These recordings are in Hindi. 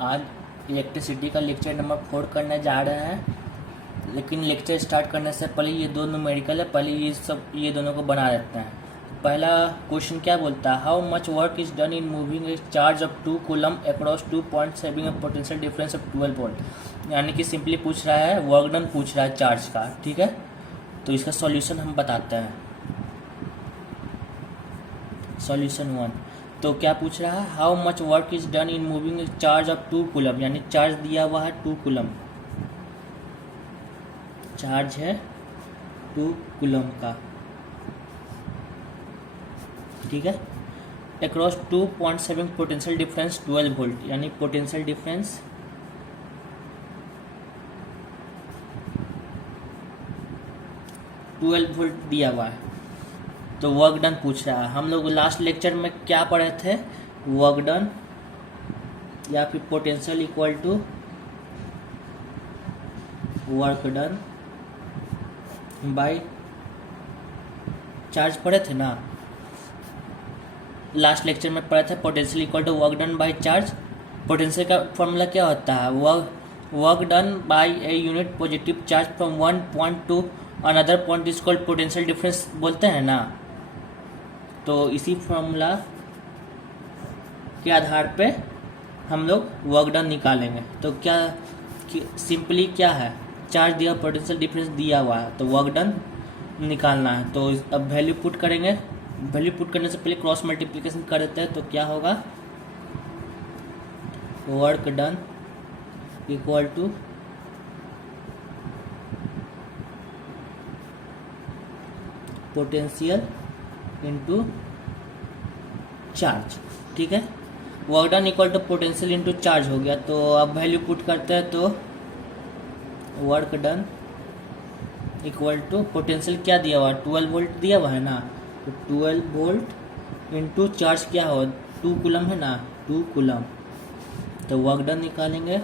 आज इलेक्ट्रिसिटी का लेक्चर नंबर 4 करने जा रहे हैं। लेकिन लेक्चर स्टार्ट करने से पहले ये दो न्यूमेरिकल है, पहले ये दोनों को बना लेते हैं। पहला क्वेश्चन क्या बोलता है, how much work is done in moving A charge of 2 coulomb across 2 points having a potential difference of 12 volt. यानी कि सिंपली पूछ रहा है, वर्क डन पूछ रहा है चार्ज का। ठीक है, तो इसका सॉल्यूशन हम बताते हैं। सॉल्यूशन 1, तो क्या पूछ रहा है, how much work is done in moving charge of 2 coulomb, यानी चार्ज दिया हुआ है 2 कूलम, चार्ज है 2 कूलम का। ठीक है, across 2 points having potential difference 12 volt, यानी पोटेंशियल डिफरेंस 12 वोल्ट दिया हुआ है। तो वर्क डन पूछ रहा है। हम लोग लास्ट लेक्चर में क्या पढ़े थे, वर्क डन या फिर potential equal to work done by charge पढ़े थे ना। लास्ट लेक्चर में पढ़े थे potential equal to work done by charge. Potential का फॉर्मूला क्या होता है, work done by a unit positive charge from one point to another point is called potential difference बोलते हैं ना। तो इसी फॉर्मूला के आधार पे हम लोग वर्क डन निकालेंगे। तो क्या सिंपली क्या है, चार्ज दिया, पोटेंशियल डिफरेंस दिया हुआ है, तो वर्क डन निकालना है। तो अब वैल्यू पुट करेंगे। वैल्यू पुट करने से पहले क्रॉस मल्टीप्लिकेशन कर देते हैं। तो क्या होगा, work done equal to potential into charge. ठीक है, work done equal to potential into charge हो गया। तो अब वैल्यू पुट करते हैं। तो work done equal to potential क्या दिया हुआ, 12 वोल्ट दिया हुआ है ना। तो 12 वोल्ट इंटू चार्ज क्या हो, 2 कूलम है ना, 2 कूलम। तो वर्क डन निकालेंगे।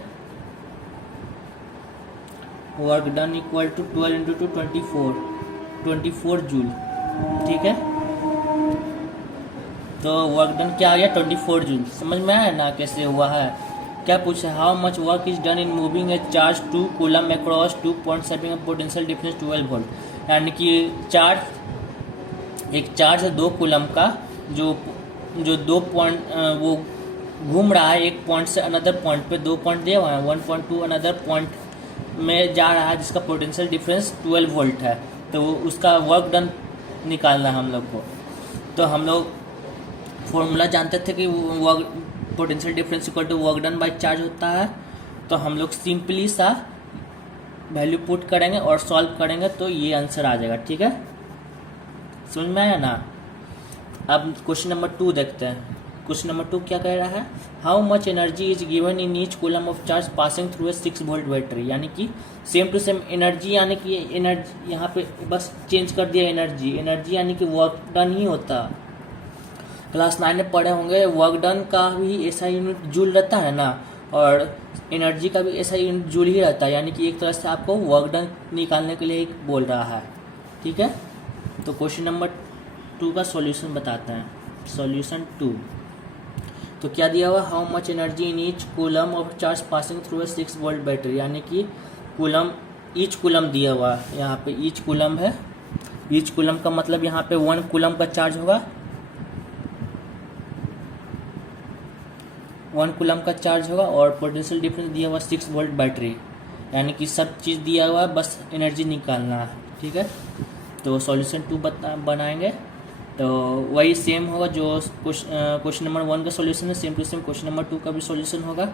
Work done equal to 12 into 2 24 joule. ठीक है, तो वर्क डन क्या आ गया, 24 जूल। समझ में आया ना कैसे हुआ है। क्या पूछा, how much work is done in moving A charge 2 coulomb across 2 points having a potential difference 12 volt. यानी कि एक चार्ज है 2 कूलम का, जो 2 पॉइंट वो घूम रहा है एक पॉइंट से अनदर पॉइंट पे। 2 पॉइंट दिया हुआ है, 1 पॉइंट टू अनदर पॉइंट में जा रहा है, जिसका पोटेंशियल डिफरेंस 12 वोल्ट है। तो उसका वर्क डन निकालना है हम लोग को। तो हम लोग फॉर्मूला जानते थे कि potential difference equal to work done by charge होता है। तो हम लोग सिंपली सा वैल्यू पुट करेंगे और सॉल्व करेंगे, तो ये आंसर आ जाएगा। ठीक है, समझ में आया ना। अब क्वेश्चन नंबर 2 देखते हैं। क्वेश्चन नंबर 2 क्या कह रहा है, how much energy is given in each coulomb of charge passing through a 6 volt battery. यानी कि सेम टू सेम एनर्जी, यानी कि एनर्जी यहाँ पे बस चेंज कर दिया एनर्जी यानी कि वर्क डन ही होता। क्लास 9 में पढ़े होंगे, वर्क डन का भी ऐसा यूनिट जूल रहता है ना, और एनर्जी का भी ऐसा यूनिट जूल ही रहता है। यानी कि एक तरह से आपको वर्क डन निकालने के लिए एक बोल रहा है। ठीक है, तो क्वेश्चन नंबर 2 का सॉल्यूशन बताते हैं। सॉल्यूशन 2, तो क्या दिया हुआ, how much energy in each coulomb of charge passing through a 6 volt battery. यानी कि कूलम, ईच कूलम दिया हुआ है, यहाँ पे ईच कूलम है। ईच कूलम का मतलब यहाँ पे 1 कूलम का चार्ज होगा, 1 कूलम का चार्ज होगा, और पोटेंशियल डिफरेंस दिया हुआ 6 वोल्ट बैटरी। यानी कि सब चीज़ दिया हुआ है, बस एनर्जी निकालना है। ठीक है, तो सॉल्यूशन 2 बनाएंगे। तो वही सेम होगा जो क्वेश्चन नंबर 1 का सॉल्यूशन है, same to same question number 2 का भी सॉल्यूशन होगा।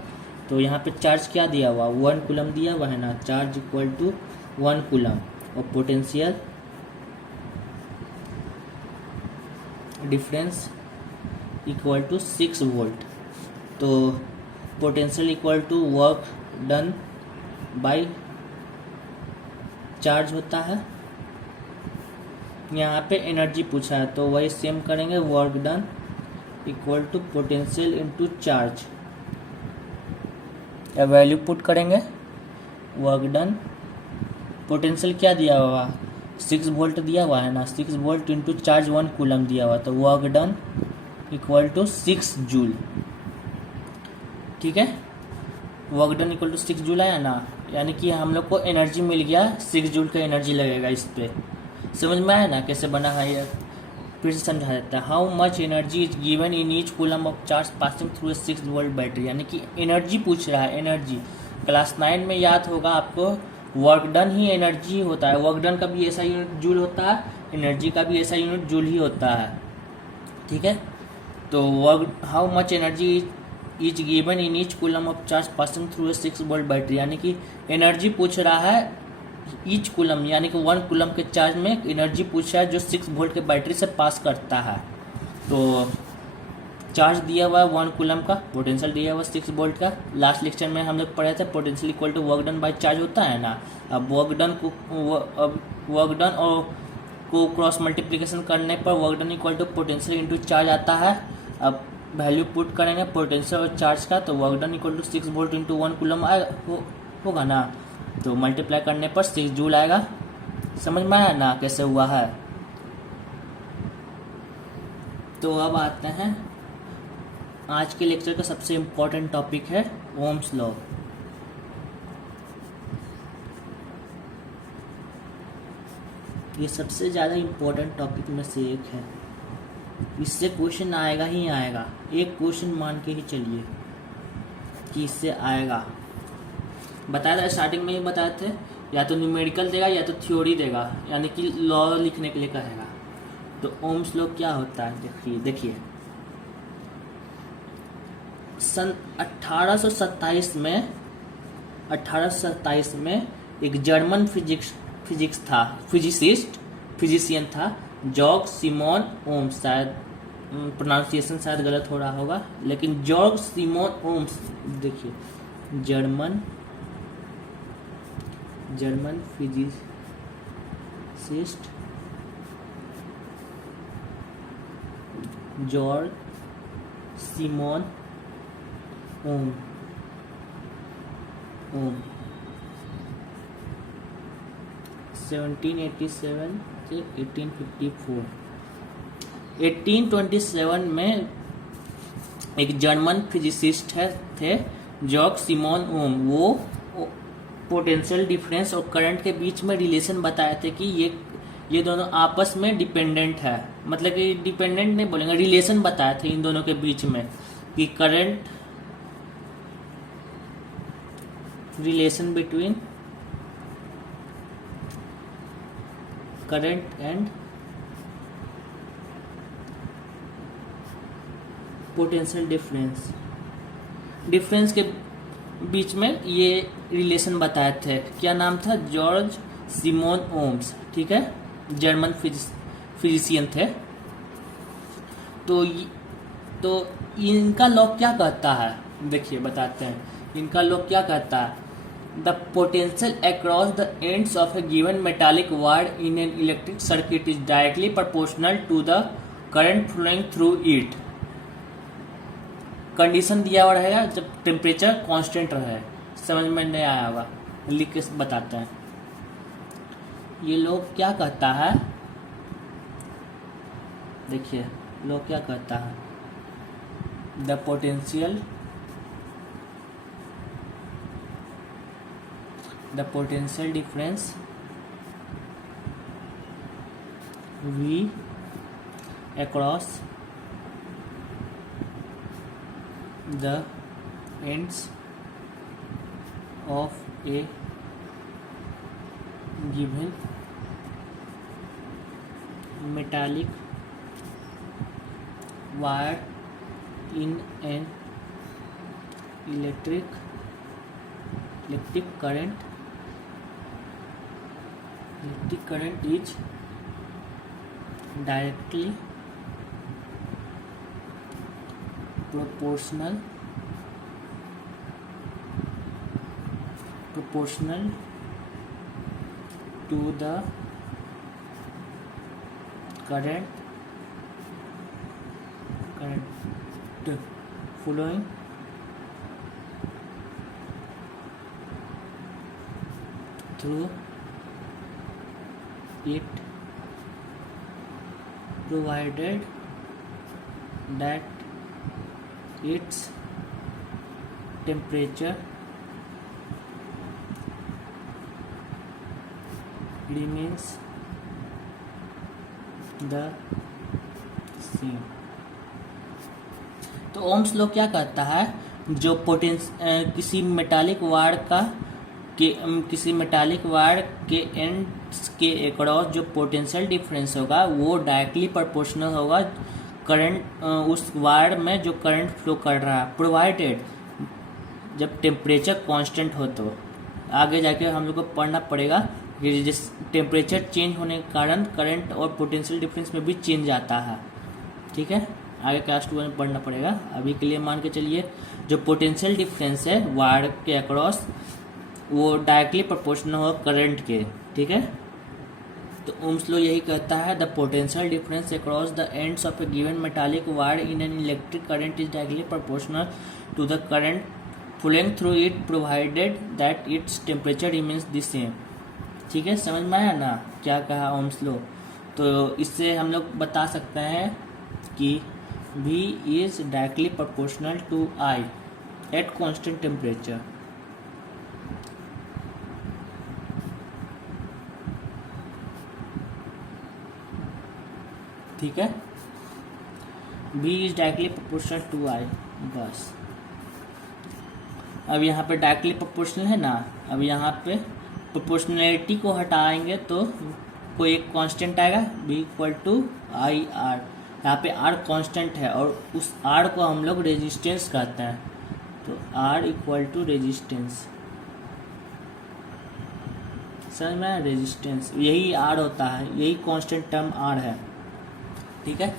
तो यहाँ पे चार्ज क्या दिया हुआ, 1 कूलम दिया हुआ है ना, चार्ज इक्वल टू 1 कूलम, और potential difference equal to 6 volt. तो potential equal to work done by charge होता है। यहाँ पे एनर्जी पूछा है, तो वही सेम करेंगे, work done equal to potential into charge. Value put करेंगे, वर्क डन, पोटेंशियल क्या दिया हुआ, 6 वोल्ट दिया हुआ है ना, 6 वोल्ट इंटू चार्ज 1 कूलम दिया हुआ। तो work done equal to 6 joule. ठीक है, work done equal to 6 joule आया ना, यानी कि हम लोग को एनर्जी मिल गया 6 जूल का एनर्जी लगेगा इस पे। समझ में आया ना कैसे बना है ये, फिर से समझा देता है। How much energy is given in each coulomb of charge passing through a 6 volt battery, यानी कि एनर्जी पूछ रहा है। एनर्जी क्लास 9 में याद होगा आपको, वर्क डन ही एनर्जी होता है। वर्क डन का भी ऐसा यूनिट जूल होता है, एनर्जी का भी ऐसा यूनिट जूल ही होता है, ठीक है। तो work how much energy is given in each coulomb of charge passing through a 6 volt battery, यानी कि एनर्जी पूछ रहा है ईच कूलम, यानी कि 1 कूलम के चार्ज में एनर्जी पूछा है जो 6 वोल्ट के बैटरी से पास करता है। तो चार्ज दिया हुआ है 1 कूलम का, पोटेंशियल दिया हुआ 6 वोल्ट का। लास्ट लेक्चर में हम लोग पढ़े थे potential equal to work done by charge होता है ना। अब वर्क डन और को क्रॉस मल्टीप्लिकेशन करने पर work done equal to potential into charge आता है। अब वैल्यू पुट करेंगे पोटेंशियल और चार्ज का, तो work done equal to 6 volt into 1 coulomb होगा ना, तो मल्टीप्लाई करने पर 6 जूल आएगा। समझ में आया ना कैसे हुआ है। तो अब आते हैं आज के लेक्चर का सबसे इम्पोर्टेंट टॉपिक है ओम्स लॉ। ये सबसे ज़्यादा इम्पोर्टेंट टॉपिक में से एक है, इससे क्वेश्चन आएगा ही आएगा। एक क्वेश्चन मान के ही चलिए कि इससे आएगा। बताया था स्टार्टिंग में ही बताए थे, या तो न्यूमेरिकल देगा या तो थ्योरी देगा, यानी कि लॉ लिखने के लिए कहेगा। तो ओम्स लॉ क्या होता है देखिए सन 1827 में एक जर्मन फिजिशियन था जॉर्ग सिमोन ओम्स, शायद प्रोनाउंसिएशन शायद गलत हो रहा होगा, लेकिन जॉर्ग सिमोन ओम्स देखिए, जर्मन फिजिसिस्ट जॉर्ग सिमोन ओम 1787 से 1854। 1827 में एक जर्मन फिजिसिस्ट थे जॉर्ग सिमोन ओम। वो पोटेंशियल डिफरेंस और करंट के बीच में रिलेशन बताए थे कि ये दोनों आपस में डिपेंडेंट है, मतलब कि डिपेंडेंट नहीं बोलेंगे, रिलेशन बताए थे इन दोनों के बीच में कि relation between current and potential difference के बीच में ये रिलेशन बताए थे। क्या नाम था? जॉर्ज सिमोन ओम्स, ठीक है, जर्मन फिजिशियन थे। तो इनका लॉ क्या कहता है, देखिए बताते हैं। इनका लॉ क्या कहता है? The potential across the ends of a given metallic wire in an electric circuit is directly proportional to the current flowing through it. Condition दिया हुआ रहेगा जब टेम्परेचर कांस्टेंट रहे। समझ में नहीं आया होगा, लिख के बताते हैं। ये लोग क्या कहता है, देखिए लोग क्या कहता है, the potential difference V across the ends of a given metallic wire in an electric current is directly proportional to the current flowing through it, provided that its temperature remains the same। तो ओम्स लॉ क्या कहता है, जो किसी मेटालिक वायर के एंड्स के अक्रॉस जो पोटेंशियल डिफरेंस होगा वो डायरेक्टली प्रोपोर्शनल होगा करंट, उस वायर में जो करंट फ्लो कर रहा है, प्रोवाइडेड जब टेम्परेचर कांस्टेंट हो। तो आगे जाके हम लोग को पढ़ना पड़ेगा कि जिस टेम्परेचर चेंज होने के कारण करंट और पोटेंशियल डिफरेंस में भी चेंज आता है। ठीक है, आगे क्लास 2 में पढ़ना पड़ेगा। अभी के लिए मान के चलिए जो पोटेंशियल डिफरेंस है वायर के अक्रॉस वो डायरेक्टली प्रोपोर्शनल हो करंट के। ठीक है, तो ओम्स लॉ यही कहता है the potential difference across the ends of a given metallic wire in an electric current is directly proportional to the current flowing through it provided that its temperature remains the same. ठीक है, समझ में आया ना क्या कहा ओम्स लॉ। तो इससे हम लोग बता सकते हैं कि V is directly proportional to I at constant temperature। ठीक है, V is directly proportional to I। बस अब यहाँ पे डायरेक्टली प्रोपोर्शनल है ना, अब यहाँ पे प्रोपोर्शनलिटी को हटाएंगे तो कोई एक कांस्टेंट आएगा V equal to I R. यहाँ पे R कांस्टेंट है और उस R को हम लोग रेजिस्टेंस कहते हैं। तो R इक्वल टू रेजिस्टेंस, समझ में, रेजिस्टेंस यही R होता है, यही कांस्टेंट टर्म R है। ठीक है,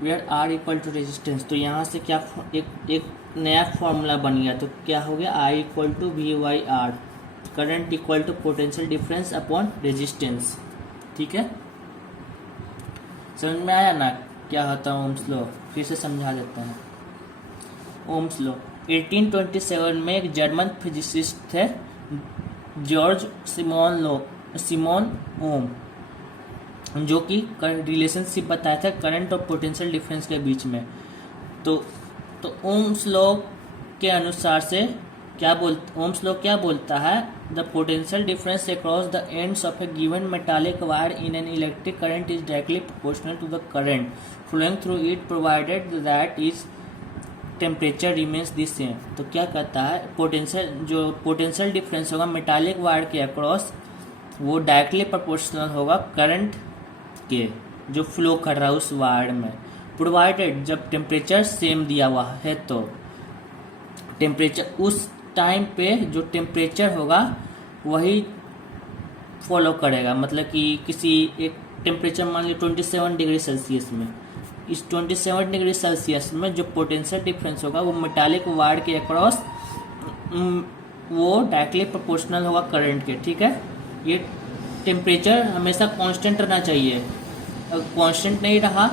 where R equal to resistance. तो यहाँ से क्या एक नया फॉर्मूला बन गया। तो क्या हो गया, I equal to V/R, current equal to potential difference upon resistance. ठीक है, समझ में आया ना क्या होता है ओम्स लॉ। फिर से समझा देते हैं ओम्स लॉ। 1827 में एक जर्मन फिजिसिस्ट थे जॉर्ज सिमोन ओम, जो कि रिलेशनशिप बताया था करंट और पोटेंशियल डिफरेंस के बीच में। तो ओम्स लॉ के अनुसार से ओम्स लॉ क्या बोलता है, the potential difference across the ends of a given metallic wire in an electric current is directly proportional to the current flowing through it provided that is temperature remains the same. तो क्या कहता है, पोटेंशियल डिफरेंस होगा मेटालिक वायर के अक्रॉस वो डायरेक्टली प्रोपोर्शनल होगा करंट के जो फ्लो कर रहा है उस वायर में, प्रोवाइडेड जब टेम्परेचर सेम दिया हुआ है। तो टेम्परेचर उस टाइम पे जो टेम्परेचर होगा वही फॉलो करेगा। मतलब कि किसी एक टेम्परेचर मान लीजिए 27 डिग्री सेल्सियस में, इस 27 डिग्री सेल्सियस में जो पोटेंशियल डिफरेंस होगा वो मेटालिक वायर के अक्रॉस वो डायरेक्टली प्रोपोर्शनल होगा करंट के। ठीक है, ये टेम्परेचर हमेशा कांस्टेंट रहना चाहिए। अगर कांस्टेंट नहीं रहा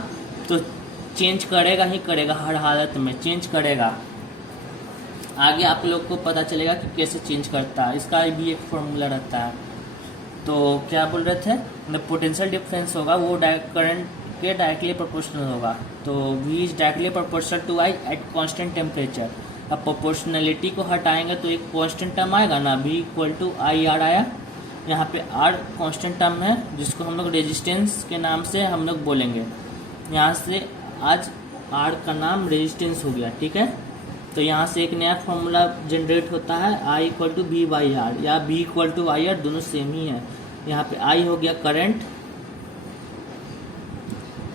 तो चेंज करेगा ही करेगा, हर हालत में चेंज करेगा। आगे आप लोग को पता चलेगा कि कैसे चेंज करता है, इसका भी एक फॉर्मूला रहता है। तो क्या बोल रहे थे, पोटेंशियल डिफरेंस होगा वो करंट के डायरेक्टली प्रोपोर्शनल होगा। तो V is directly proportional to I at constant temperature. अब प्रोपोर्शनलिटी को हटाएंगे तो एक कांस्टेंट टर्म आएगा ना, V equal to I R आया। यहाँ पे R कांस्टेंट टर्म है जिसको हम लोग रेजिस्टेंस के नाम से हम लोग बोलेंगे। यहाँ से आज R का नाम रेजिस्टेंस हो गया। ठीक है, तो यहाँ से एक नया फॉर्मूला जनरेट होता है I इक्वल टू V/R या V equal to I R, दोनों सेम ही है। यहाँ पे I हो गया current,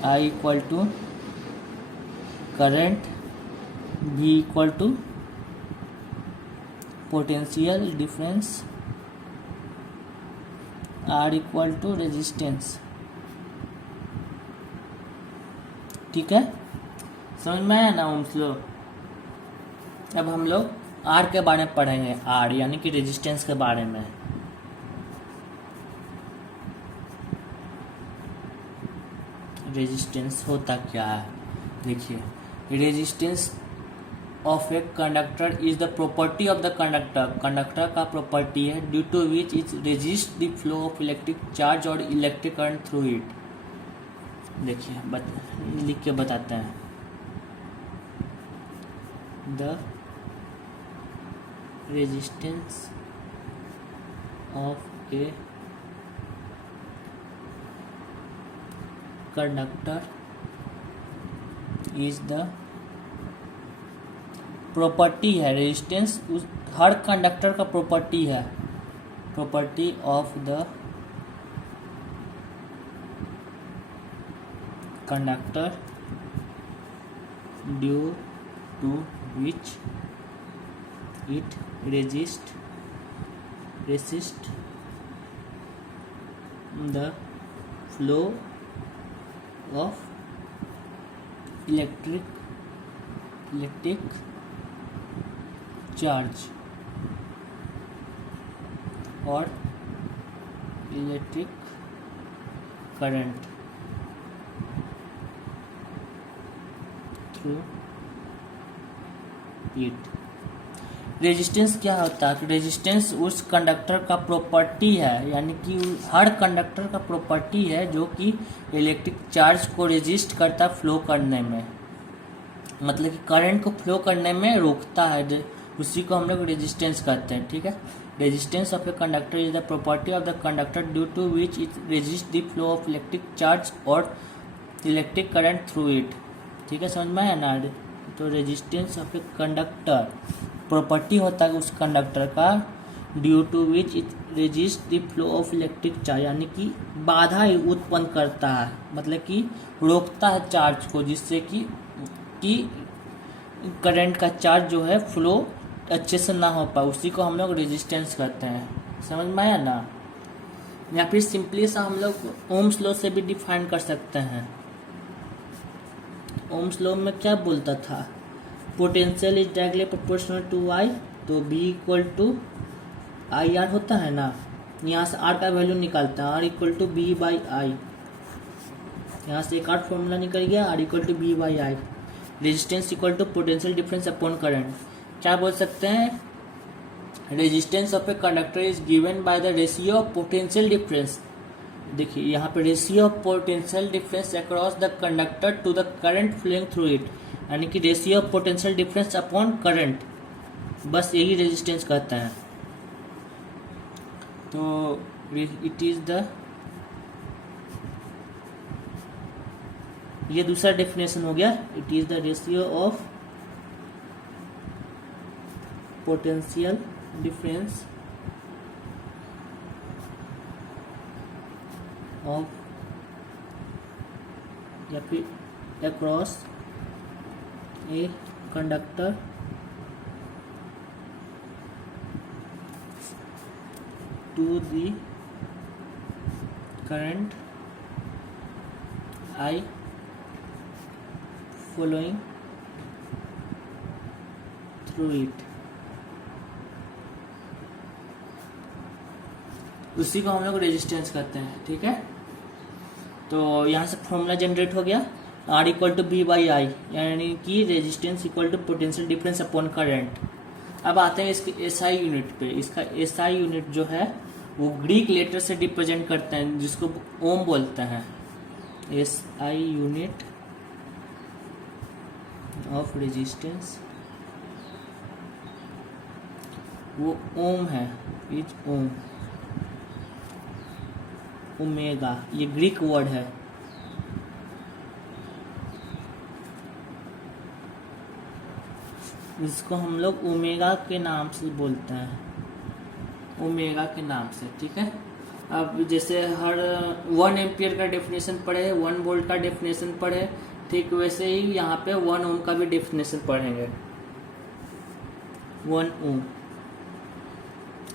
I equal to current, V equal to potential difference, R equal to resistance. ठीक है, समझ में आया ना ओम्स लॉ। अब हम लोग R के बारे में पढ़ेंगे, R यानी कि रेजिस्टेंस के बारे में। रेजिस्टेंस होता क्या है, देखिए, resistance of a conductor is the property of the conductor. Conductor का प्रॉपर्टी है due to which is resist the flow of electric charge और इलेक्ट्रिक करंट थ्रू इट। देखिए लिख के बताते हैं, the resistance of a conductor is the property है, रेजिस्टेंस उस हर कंडक्टर का प्रॉपर्टी है, property of the conductor due to which it resist the flow of electric charge or electric current through it। Resistance क्या होता है? तो रेजिस्टेंस उस कंडक्टर का प्रॉपर्टी है, यानी कि हर कंडक्टर का प्रॉपर्टी है जो कि इलेक्ट्रिक चार्ज को रेजिस्ट करता है फ्लो करने में, मतलब कि करंट को फ्लो करने में रोकता है, उसी को हम लोग रेजिस्टेंस कहते हैं। ठीक है, resistance of a conductor is the property of the conductor due to which it resist the flow of electric charge और इलेक्ट्रिक करंट थ्रू इट। ठीक है, समझ में आया ना? तो resistance of a conductor property होता है उस कंडक्टर का due to which it resist the flow of electric charge, यानी कि बाधा उत्पन्न करता है, मतलब कि रोकता है चार्ज को, जिससे कि करंट का चार्ज जो है फ्लो अच्छे से ना हो पाए, उसी को हम लोग रेजिस्टेंस कहते हैं। समझ में आया ना? या फिर सिंपली सा हम लोग ओम्स लॉ से भी डिफाइन कर सकते हैं। ओम्स लॉ में क्या बोलता था? Potential is directly proportional to I, तो B equal to I R होता है ना, यहाँ से आर का वैल्यू निकालता है, R equal to B by I, यहाँ से एक आर फॉर्मूला निकल गया, R equal to B by I. Resistance equal to potential difference upon current. क्या बोल सकते हैं? Resistance of a conductor is given by the ratio of potential difference. देखिए यहाँ पे ratio of potential difference across the conductor to the current flowing through it, यानी कि ratio of potential difference upon current, बस यही रेजिस्टेंस कहता है। तो इट इज द, ये दूसरा डेफिनेशन हो गया, it is the ratio of potential difference of या फिर across a conductor to the current I following through it। उसी को हम लोग रेजिस्टेंस कहते हैं। ठीक है, तो यहाँ से फॉर्मूला जनरेट हो गया, R equal to B by I, यानी कि resistance equal to potential difference upon current. अब आते हैं इसके एसआई यूनिट पे। इसका एसआई यूनिट जो है वो ग्रीक लेटर से रिप्रेजेंट करते हैं, जिसको ओम बोलते हैं। एसआई यूनिट ऑफ रेजिस्टेंस वो ओम है, इज ओम, ओमेगा, ये ग्रीक वर्ड है। इसको हम लोग ओमेगा के नाम से बोलते हैं, ओमेगा के नाम से। ठीक है, अब जैसे हर 1 एम्पियर का डेफिनेशन पढ़े, 1 वोल्ट का डेफिनेशन पढ़े, ठीक वैसे ही यहाँ पे 1 ओम का भी डेफिनेशन पढ़ेंगे। 1 ओम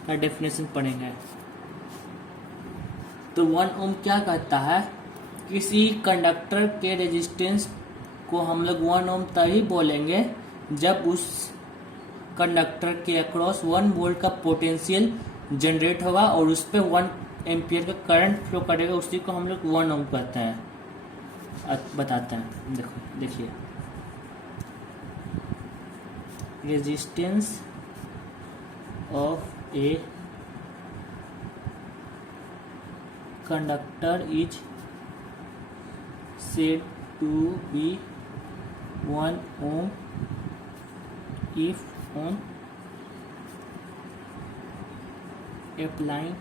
का डेफिनेशन पढ़ेंगे। तो 1 ओम क्या कहता है? किसी कंडक्टर के रेजिस्टेंस को हम लोग 1 ओम तभी बोलेंगे जब उस कंडक्टर के अक्रॉस 1 वोल्ट का पोटेंशियल जनरेट होगा और उस पर 1 एम्पियर का करंट फ्लो करेगा, उसी को हम लोग 1 ओम कहते हैं। बताते हैं, देखो देखिए, resistance of a conductor is said to be 1 ohm if on applying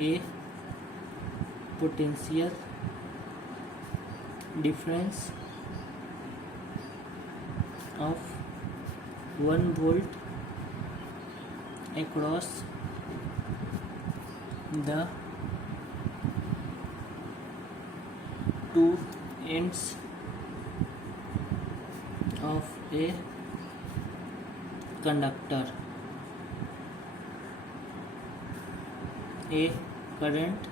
a potential difference of 1 volt across the two ends of a conductor. A current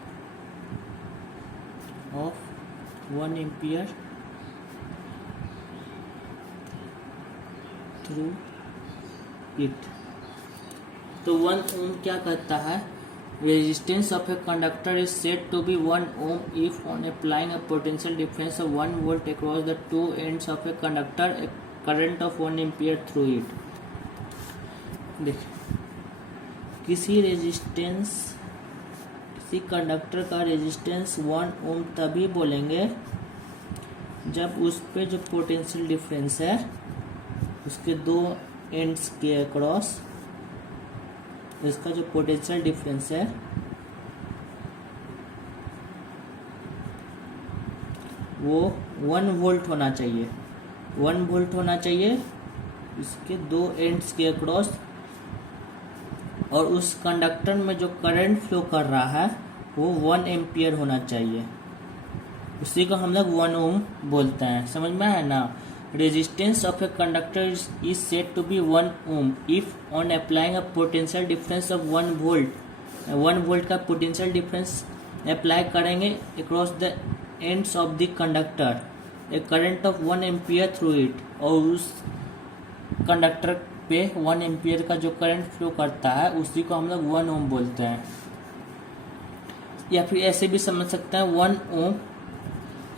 of 1 ampere through it. तो 1 ओम क्या कहता है? Resistance of a conductor is said to be 1 ohm if on applying a potential difference of 1 volt across the two ends of a conductor a current of 1 ampere through it. देखिए, किसी कंडक्टर का रेजिस्टेंस 1 ओम तभी बोलेंगे जब उस पे जो पोटेंशियल डिफरेंस है उसके दो एंड्स के अक्रॉस इसका जो पोटेंशियल डिफरेंस है वो 1 वोल्ट होना चाहिए. 1 वोल्ट होना चाहिए इसके दो एंड्स के अक्रॉस, और उस कंडक्टर में जो करंट फ्लो कर रहा है वो 1 एम्पियर होना चाहिए. उसी को हम लोग 1 ओम बोलते हैं. समझ में है ना? Resistance of a conductor is said to be 1 ohm if on applying a potential difference of 1 volt. 1 volt का पोटेंशियल डिफरेंस अप्लाई करेंगे across the ends of the conductor a current of 1 ampere through it, और उस कंडक्टर पे 1 एम्पियर का जो करंट फ्लो करता है उसी को हम लोग 1 ओम बोलते हैं. या फिर ऐसे भी समझ सकते हैं 1 ओम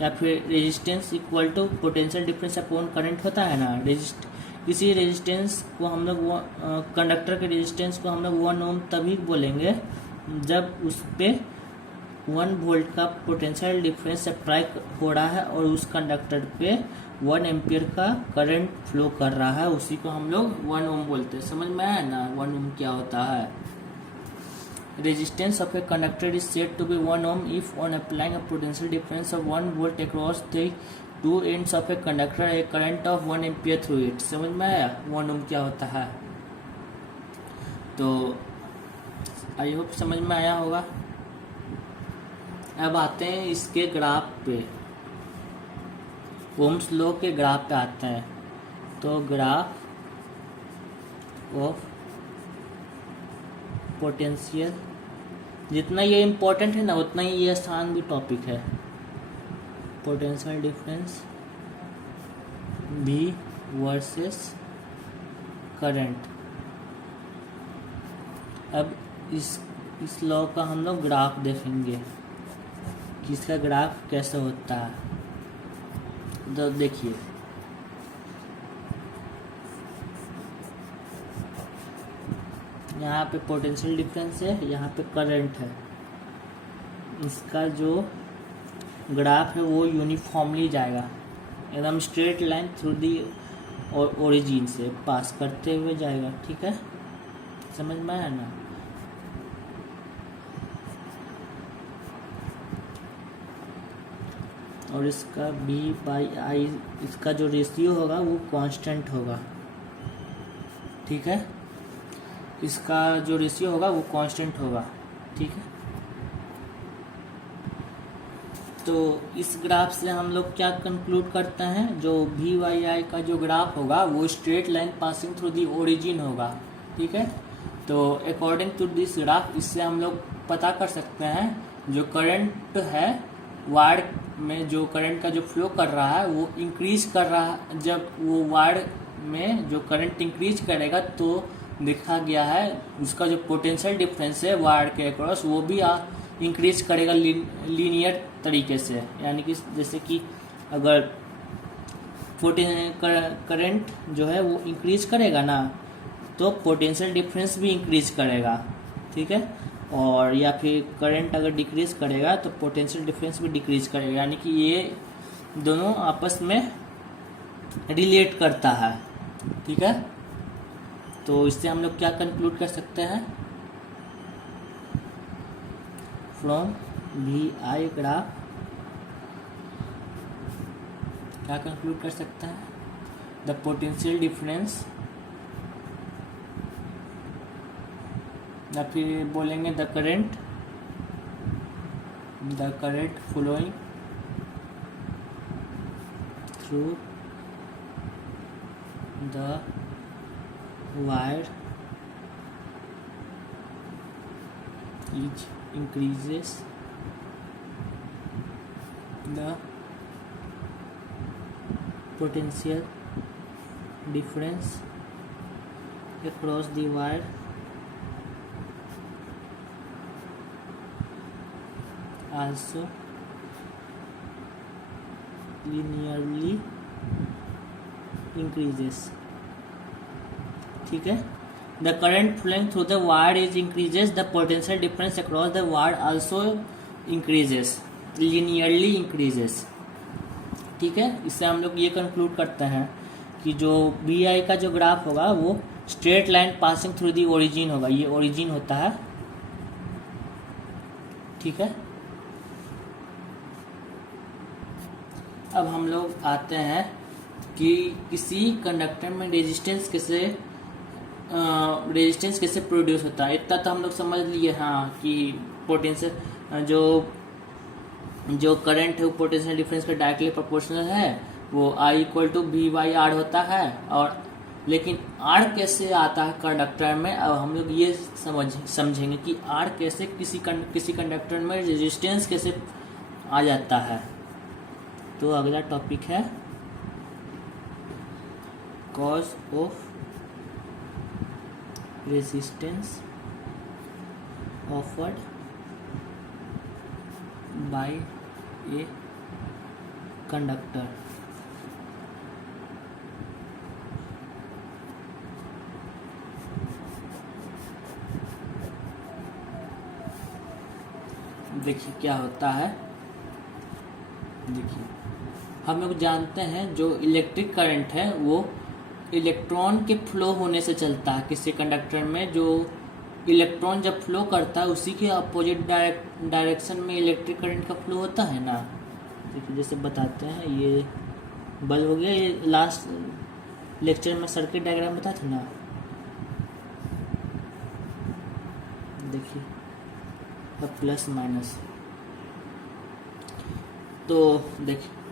या फिर resistance equal to potential difference upon current होता है ना. किसी रेजिस्टेंस को हम लोग कंडक्टर के रेजिस्टेंस को हम लोग 1 ओम तभी बोलेंगे जब उस पे 1 वोल्ट का पोटेंशियल डिफरेंस अप्लाई हो रहा है और उस कंडक्टर पे 1 एम्पियर का करंट फ्लो कर रहा है. उसी को हम लोग 1 ओम बोलते हैं. समझ में आया ना 1 ओम क्या होता है? Resistance of a conductor is said to be 1 ohm if on applying a potential difference of 1 volt across the two ends of a conductor a current of 1 ampere through it. समझ में आया 1 ohm क्या होता है? तो आई होप समझ में आया होगा. अब आते हैं इसके ग्राफ पे, ओम्स लॉ के ग्राफ पे आते हैं. तो ग्राफ ऑफ पोटेंशियल, जितना ये इम्पोर्टेंट है ना उतना ही ये आसान भी टॉपिक है. पोटेंशियल डिफरेंस भी वर्सेस करंट. अब इस लॉ का हम लोग ग्राफ देखेंगे कि इसका ग्राफ कैसे होता है. तो देखिए, यहाँ पे पोटेंशियल डिफरेंस है, यहाँ पे करंट है. इसका जो ग्राफ है वो यूनिफॉर्मली जाएगा, एकदम straight line through the origin से पास करते हुए जाएगा. ठीक है, समझ में आया ना? और इसका B/I इसका जो रेशियो होगा वो कांस्टेंट होगा. ठीक है, इसका जो रेशियो होगा वो कांस्टेंट होगा. ठीक है, तो इस ग्राफ से हम लोग क्या कंक्लूड करते हैं? जो V/I का जो ग्राफ होगा वो straight line passing through the origin होगा. ठीक है, तो अकॉर्डिंग टू दिस ग्राफ इससे हम लोग पता कर सकते हैं जो करंट है वायर में, जो करंट का जो फ्लो कर रहा है वो इंक्रीज कर रहा है. जब वो वायर में जो करंट इंक्रीज करेगा तो देखा गया है उसका जो पोटेंशियल डिफरेंस है वायर के अक्रॉस वो भी इंक्रीज करेगा लीनियर तरीके से. यानी कि जैसे कि अगर करंट जो है वो इंक्रीज करेगा ना तो पोटेंशियल डिफरेंस भी इंक्रीज करेगा. ठीक है, और या फिर करंट अगर डिक्रीज करेगा तो पोटेंशियल डिफरेंस भी डिक्रीज करेगा. यानी कि ये दोनों आपस में रिलेट करता है. ठीक है, तो इससे हम लोग क्या कंक्लूड कर सकते हैं? फ्रॉम V/I ग्राफ क्या कंक्लूड कर सकता है? द पोटेंशियल डिफरेंस, या फिर बोलेंगे the current flowing through the wire is increases the potential difference across the wire also linearly increases. ठीक है, the current flowing through the wire is increases, the potential difference across the wire also increases, linearly increases. ठीक है, इससे हम लोग ये कंक्लूड करते हैं कि जो बी आई का जो ग्राफ होगा वो straight line passing through the origin होगा, ये ओरिजिन होता है. ठीक है, अब हम लोग आते हैं कि किसी कंडक्टर में रेजिस्टेंस कैसे प्रोड्यूस होता है. इतना तो हम लोग समझ लिए हाँ कि पोटेंशियल जो करंट है वो पोटेंशियल डिफरेंस का डायरेक्टली प्रोपोर्शनल है, वो I equal to B by R होता है. और लेकिन R कैसे आता है कंडक्टर में, अब हम लोग ये समझेंगे कि R कैसे किसी कंडक्टर में रेजिस्टेंस कैसे आ जाता है. तो अगला टॉपिक है cause of resistance offered by a conductor. देखिए क्या होता है. देखिए हम लोग जानते हैं जो इलेक्ट्रिक करंट है वो इलेक्ट्रॉन के फ्लो होने से चलता है. किसी कंडक्टर में जो इलेक्ट्रॉन जब फ्लो करता है उसी के अपोजिट डायरेक्शन में इलेक्ट्रिक करंट का फ्लो होता है ना. देखिए जैसे बताते हैं, ये बल्ब हो गया, ये लास्ट लेक्चर में सर्किट डायग्राम बताया था ना. देखिए अब प्लस माइनस, तो देखिए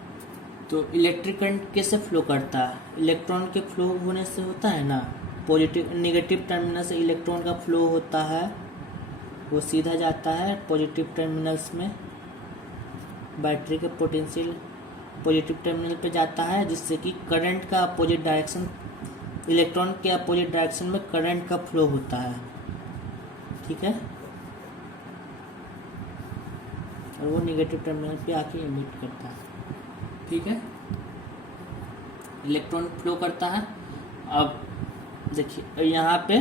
तो इलेक्ट्रिक करंट कैसे फ्लो करता है, इलेक्ट्रॉन के फ्लो होने से होता है ना. पॉजिटिव नेगेटिव टर्मिनल से इलेक्ट्रॉन का फ्लो होता है, वो सीधा जाता है पॉजिटिव टर्मिनल्स में, बैटरी के पोटेंशियल पॉजिटिव टर्मिनल पे जाता है, जिससे कि करंट का अपोजिट डायरेक्शन, इलेक्ट्रॉन के अपोजिट डायरेक्शन में करंट का फ्लो होता है. ठीक है, और वो नेगेटिव टर्मिनल पे आके एमिट करता है. ठीक है, इलेक्ट्रॉन फ्लो करता है. अब देखिए यहाँ पे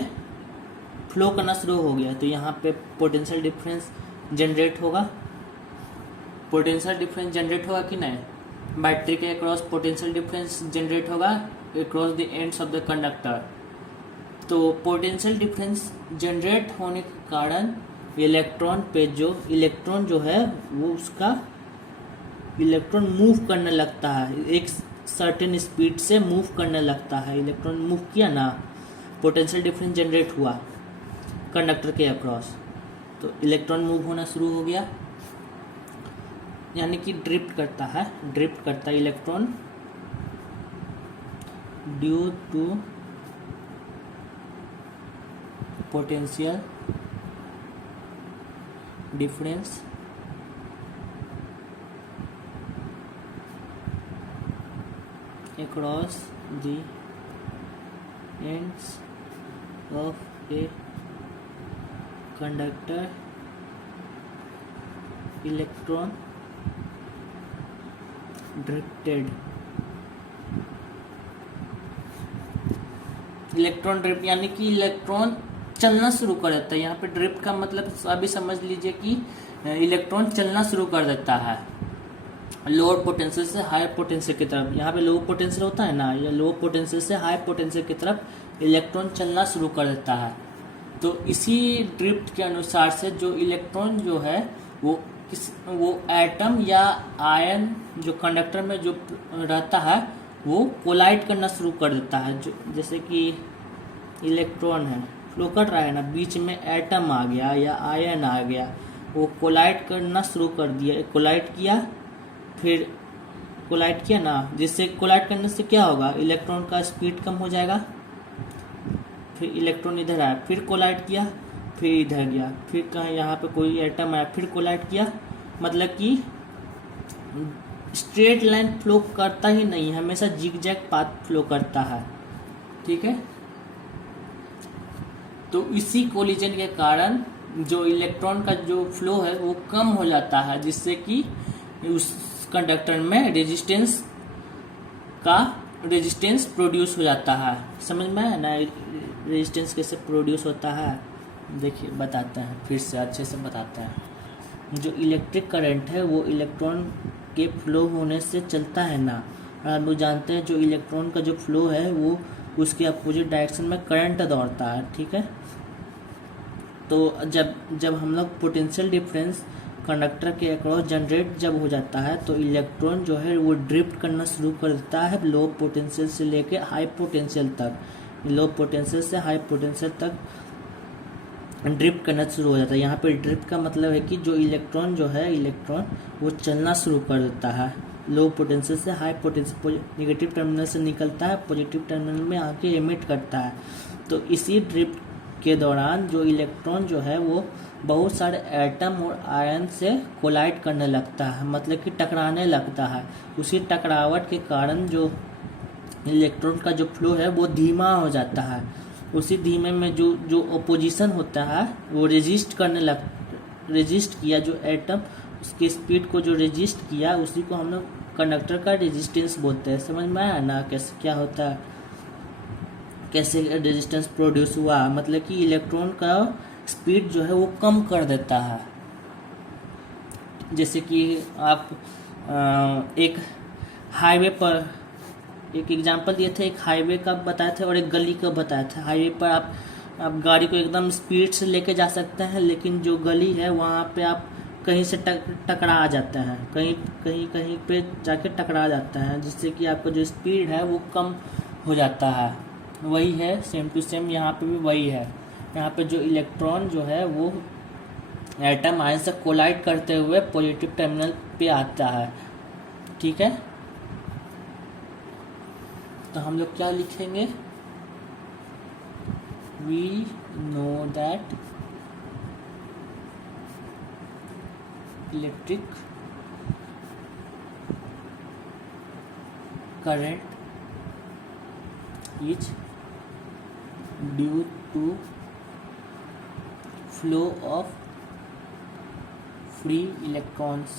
फ्लो करना शुरू हो गया, तो यहाँ पे पोटेंशियल डिफरेंस जनरेट होगा. पोटेंशियल डिफरेंस जनरेट होगा कि नहीं, बैटरी के अक्रॉस पोटेंशियल डिफरेंस जनरेट होगा across the ends of the conductor. तो पोटेंशियल डिफरेंस जनरेट होने के कारण इलेक्ट्रॉन पे इलेक्ट्रॉन जो है वो उसका इलेक्ट्रॉन मूव करने लगता है, एक सर्टेन स्पीड से मूव करने लगता है. इलेक्ट्रॉन मूव किया ना, पोटेंशियल डिफरेंस जनरेट हुआ कंडक्टर के अक्रॉस, तो इलेक्ट्रॉन मूव होना शुरू हो गया, यानी कि ड्रिफ्ट करता है electron due to potential difference across the ends of a conductor. Electron drifted. Electron drift यानी कि इलेक्ट्रॉन चलना शुरू कर देता है. यहाँ पे ड्रिफ्ट का मतलब अभी समझ लीजिए कि इलेक्ट्रॉन चलना शुरू कर देता है लोअर पोटेंशियल से हाई पोटेंशियल की तरफ. यहाँ पे लो पोटेंशियल होता है ना, या लो पोटेंशियल से हाई पोटेंशियल की तरफ इलेक्ट्रॉन चलना शुरू कर देता है. तो इसी ड्रिफ्ट के अनुसार से जो इलेक्ट्रॉन जो है वो वो एटम या आयन जो कंडक्टर में जो रहता है वो कोलाइड करना शुरू कर देता है। जो जैसे कि इलेक्ट्रॉन है, फ्लो कर रहा है ना, बीच में एटम आ गया या आयन आ गया, वो कोलाइड करना शुरू कर दिया, कोलाइड किया, फिर कोलाइड किया ना, जिससे कोलाइड करने से क्या होगा, इलेक्ट्रॉन का स्पीड कम हो जाएगा। फिर इलेक्ट्रॉन इधर आया, फिर कोलाइड किया, फिर इधर गया, फिर कहीं यहाँ पे कोई एटम आया, फिर कोलाइड किया। मतलब कि स्ट्रेट लाइन फ्लो करता ही नहीं, हमेशा जिगजैग पाथ फ्लो करता है। ठीक है, तो इसी कोलिजन के कारण जो इलेक्ट्रॉन का जो फ्लो है वो कम हो जाता है, जिससे कि उस कंडक्टर में रेजिस्टेंस प्रोड्यूस हो जाता है। समझ में है ना रेजिस्टेंस कैसे प्रोड्यूस होता है? देखिए बताते हैं, फिर से अच्छे से बताते हैं। जो इलेक्ट्रिक करंट है वो इलेक्ट्रॉन के फ्लो होने से चलता है ना, और हम लोग जानते हैं जो इलेक्ट्रॉन का जो फ्लो है वो उसके अपोजिट डायरेक्शन में करंट दौड़ता है। ठीक है, तो जब हम लोग पोटेंशियल डिफरेंस कंडक्टर के अक्रॉस जनरेट जब हो जाता है तो इलेक्ट्रॉन जो है वो ड्रिफ्ट करना शुरू कर देता है लो पोटेंशियल से लेके हाई पोटेंशियल तक। लो पोटेंशियल से हाई पोटेंशियल तक ड्रिफ्ट करना शुरू हो जाता है। यहाँ पे ड्रिफ्ट का मतलब है कि जो इलेक्ट्रॉन जो है इलेक्ट्रॉन वो चलना शुरू कर देता है लो पोटेंशियल से हाई पोटेंशियल, नेगेटिव टर्मिनल से निकलता है, पॉजिटिव टर्मिनल में आके एमिट करता है। तो इसी ड्रिफ्ट के दौरान जो इलेक्ट्रॉन जो है वो बहुत सारे एटम और आयन से कोलाइड करने लगता है, मतलब कि टकराने लगता है। उसी टकरावट के कारण जो इलेक्ट्रॉन का जो फ्लो है वो धीमा हो जाता है। उसी धीमे में जो अपोजिशन होता है वो रेजिस्ट किया, जो एटम उसके स्पीड को जो रेजिस्ट किया उसी को हम लोग कंडक्टर का रेजिस्टेंस बोलते हैं। समझ में आया ना कैसे क्या होता है, कैसे रेजिस्टेंस प्रोड्यूस हुआ? मतलब कि इलेक्ट्रॉन का स्पीड जो है वो कम कर देता है। जैसे कि आप एक हाईवे पर एक एग्जांपल दिए थे, एक हाईवे का बताए थे और एक गली का बताया था। हाईवे पर आप गाड़ी को एकदम स्पीड से लेके जा सकते हैं, लेकिन जो गली है वहाँ पे आप कहीं से टकरा जाते हैं, कहीं पे जाके टकरा जाते हैं, जिससे कि आपका जो स्पीड है वो कम हो जाता है। वही है सेम टू सेम यहाँ पे भी वही है। यहाँ पे जो इलेक्ट्रॉन जो है वो एटम आयन से कोलाइड करते हुए पॉजिटिव टर्मिनल पे आता है। ठीक है, तो हम लोग क्या लिखेंगे? We know that electric current is due to flow of free electrons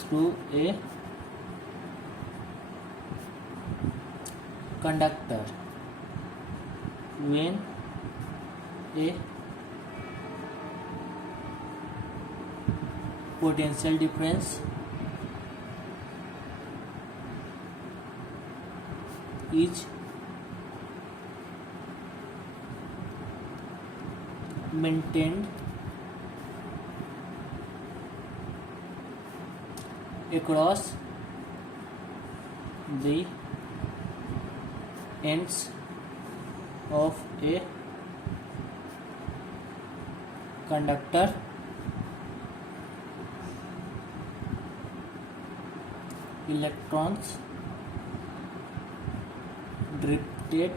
through a conductor when a potential difference is maintained across the ends of a conductor, electrons drifted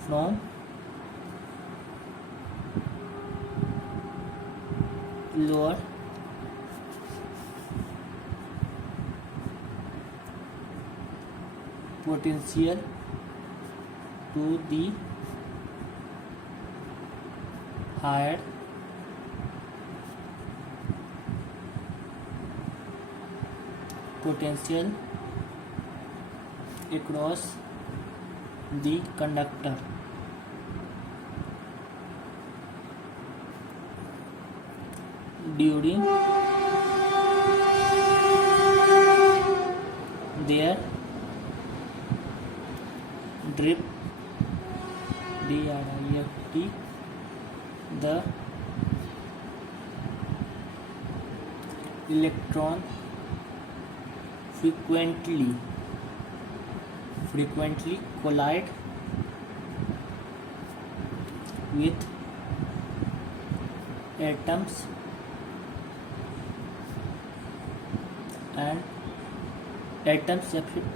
from lower potential to the higher potential across the conductor. During their drip DRIFT the electron frequently collide with atoms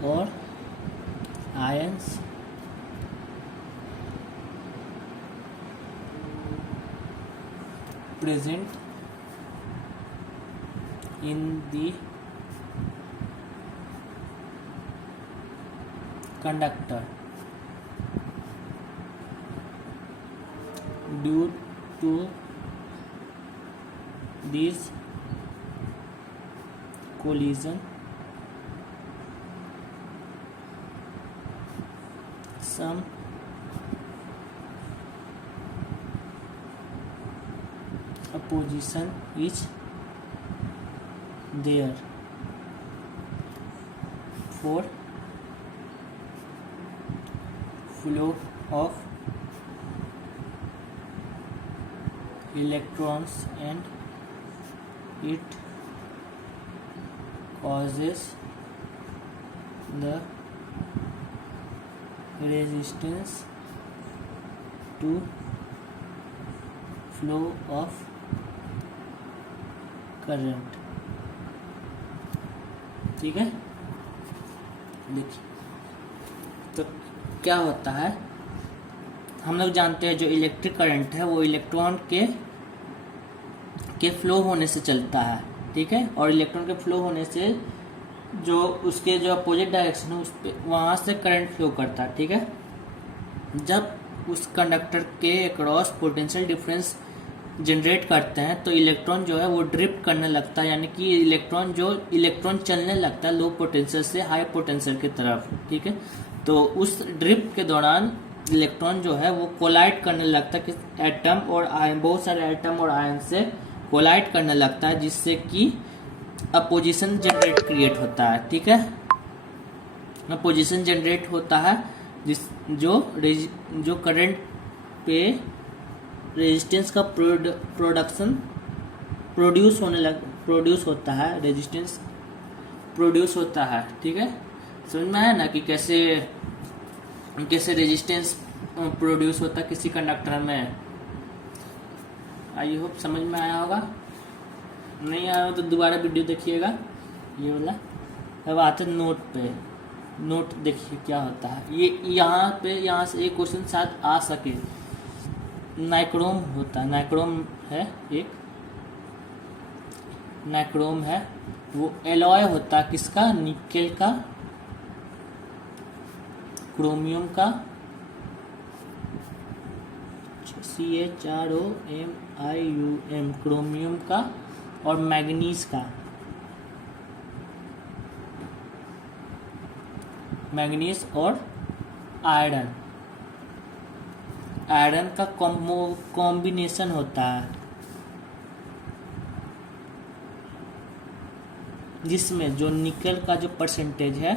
or ions present in the conductor. Due to this collision, some opposition is there for flow of electrons, and it causes the resistance to flow of current. ठीक है, देखिए तो क्या होता है, हम लोग जानते हैं जो इलेक्ट्रिक करंट है वो इलेक्ट्रॉन के फ्लो होने से चलता है। ठीक है, और इलेक्ट्रॉन के फ्लो होने से जो उसके जो अपोजिट डायरेक्शन है उस पे वहाँ से करंट फ्लो करता है। ठीक है, जब उस कंडक्टर के अक्रॉस पोटेंशियल डिफरेंस जनरेट करते हैं तो इलेक्ट्रॉन जो है वो ड्रिफ्ट करने लगता है, यानी कि इलेक्ट्रॉन चलने लगता है लो पोटेंशियल से हाई पोटेंशियल की तरफ। ठीक है, तो उस ड्रिफ्ट के दौरान इलेक्ट्रॉन जो है वो कोलाइड करने लगता है कि एटम और आयन, बहुत सारे एटम और आयन से कोलाइड करने लगता है, जिससे कि अपोजिशन जनरेट क्रिएट होता है। ठीक है, अपोजिशन जनरेट होता है जो करंट पे रेजिस्टेंस का प्रोड्यूस होता है, रेजिस्टेंस प्रोड्यूस होता है। ठीक है, समझ में आया ना कि कैसे रेजिस्टेंस प्रोड्यूस होता है किसी कंडक्टर में। आई होप समझ में आया होगा, नहीं आया हो तो दोबारा वीडियो देखिएगा ये वाला। अब आते नोट पे, नोट देखिए क्या होता है। ये यहाँ से एक क्वेश्चन शायद आ सके। नाइक्रोम होता है, नाइक्रोम है वो एलॉय होता है किसका, निकेल का, क्रोमियम का, CHROMIUM क्रोमियम का, और मैग्नीज का, मैग्नीज और आयरन का कॉम्बिनेशन होता है, जिसमें जो निकल का जो परसेंटेज है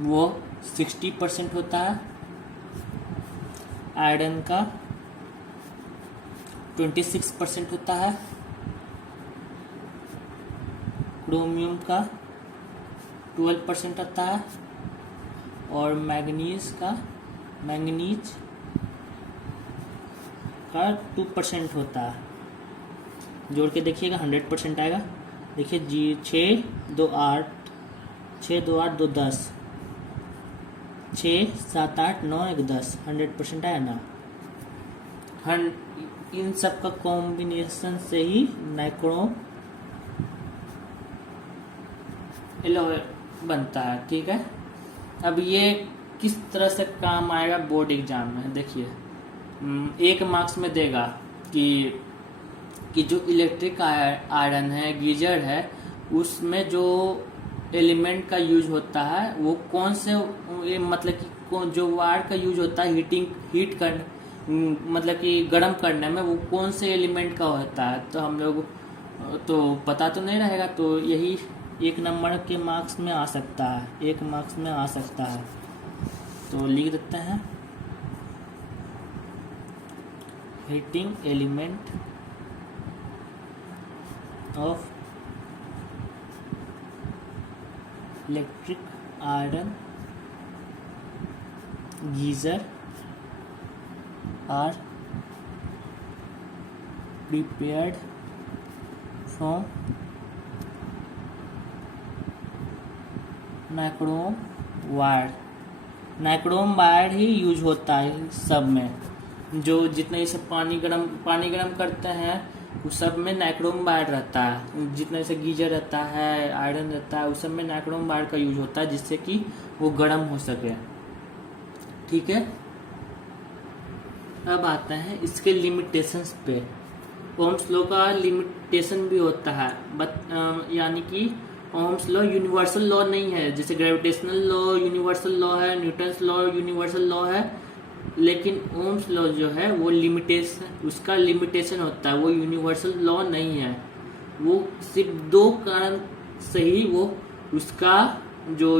वो 60% होता है, आयरन का 26% होता है, क्रोमियम का 12% होता है, और मैग्नीज का 2% होता है। जोड़ के देखिएगा 100% आएगा। देखिए जी 6 2 8 2 10 6 7 8 9 1 10 100% आया ना। इन सब का कॉम्बिनेशन से ही नाइक्रोम एलॉय बनता है। ठीक है, अब ये किस तरह से काम आएगा बोर्ड एग्जाम में, देखिए 1 मार्क्स में देगा कि जो इलेक्ट्रिक आयरन है, गीजर है, उसमें जो एलिमेंट का यूज होता है वो कौन से, ये मतलब कि जो वायर का यूज होता है हीट कर मतलब कि गर्म करने में, वो कौन से एलिमेंट का होता है। तो हम लोग तो पता तो नहीं रहेगा, तो यही एक नंबर के मार्क्स में आ सकता है, 1 मार्क्स में आ सकता है। तो लिख देते हैं heating element of electric iron geyser are prepared from nichrome wire. Nichrome wire ही यूज होता है सब में, जो जितना ये सब पानी गरम करते हैं उस सब में नाइक्रोम वायर रहता है। जितना जैसे गीजर रहता है, आयरन रहता है, उस सब में नाइक्रोम वायर का यूज होता है जिससे कि वो गर्म हो सके। ठीक है, अब आते हैं इसके लिमिटेशंस पे। ओम्स लॉ का लिमिटेशन भी होता है, यानी कि ओम्स लॉ यूनिवर्सल लॉ नहीं है। जैसे ग्रेविटेशनल लॉ यूनिवर्सल लॉ है, न्यूटन्स लॉ यूनिवर्सल लॉ है, लेकिन ओम्स लॉ जो है वो उसका लिमिटेशन होता है, वो यूनिवर्सल लॉ नहीं है। वो सिर्फ 2 कारण से ही वो उसका जो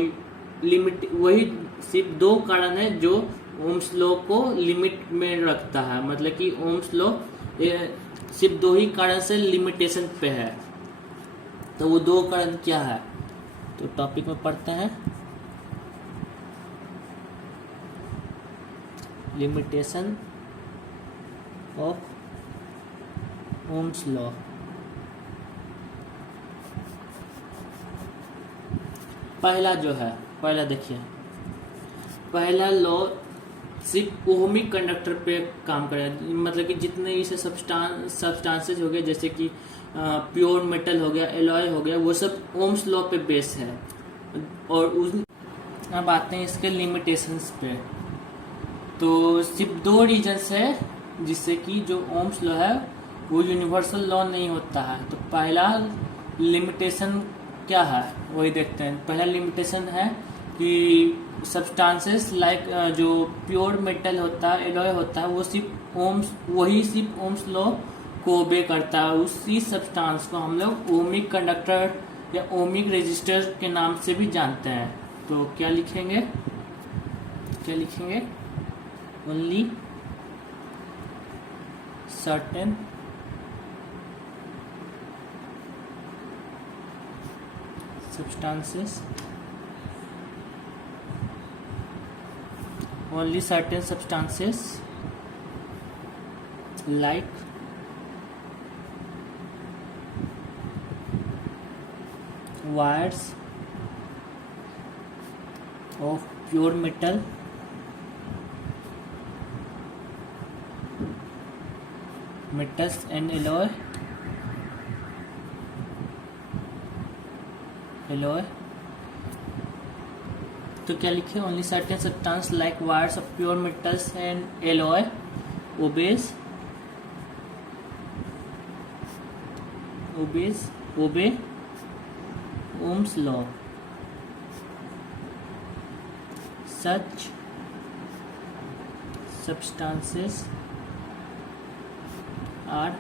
लिमिट, वही सिर्फ 2 कारण है जो ओम्स लॉ को लिमिट में रखता है। मतलब कि ओम्स लॉ सिर्फ 2 ही कारण से लिमिटेशन पे है। तो वो 2 कारण क्या है, तो टॉपिक में पढ़ते हैं। Limitation of Ohm's law. पहला देखिए, पहला लॉ सिर्फ ओहमिक कंडक्टर पे काम करे। मतलब कि जितने इसे सब्सटेंसेस हो गए, जैसे कि प्योर मेटल हो गया, एलॉय हो गया, वो सब ओम्स लॉ पे बेस है। और अब आते हैं इसके लिमिटेशंस पे। तो सिर्फ 2 रीजन्स है जिससे कि जो ओम्स लॉ है वो यूनिवर्सल लॉ नहीं होता है। तो पहला लिमिटेशन क्या है वही देखते हैं। पहला लिमिटेशन है कि सब्सटेंसेस लाइक जो प्योर मेटल होता है, एलॉय होता है, वो सिर्फ ओम्स लॉ को ओबे करता है। उसी सब्सटेंस को हम लोग ओमिक कंडक्टर या ओमिक रेजिस्टर के नाम से भी जानते हैं। तो क्या लिखेंगे, only certain substances like wires of pure metals and alloy तो क्या लिखे, only certain substance like wires of pure metals and alloy obey Ohm's law. Such substances are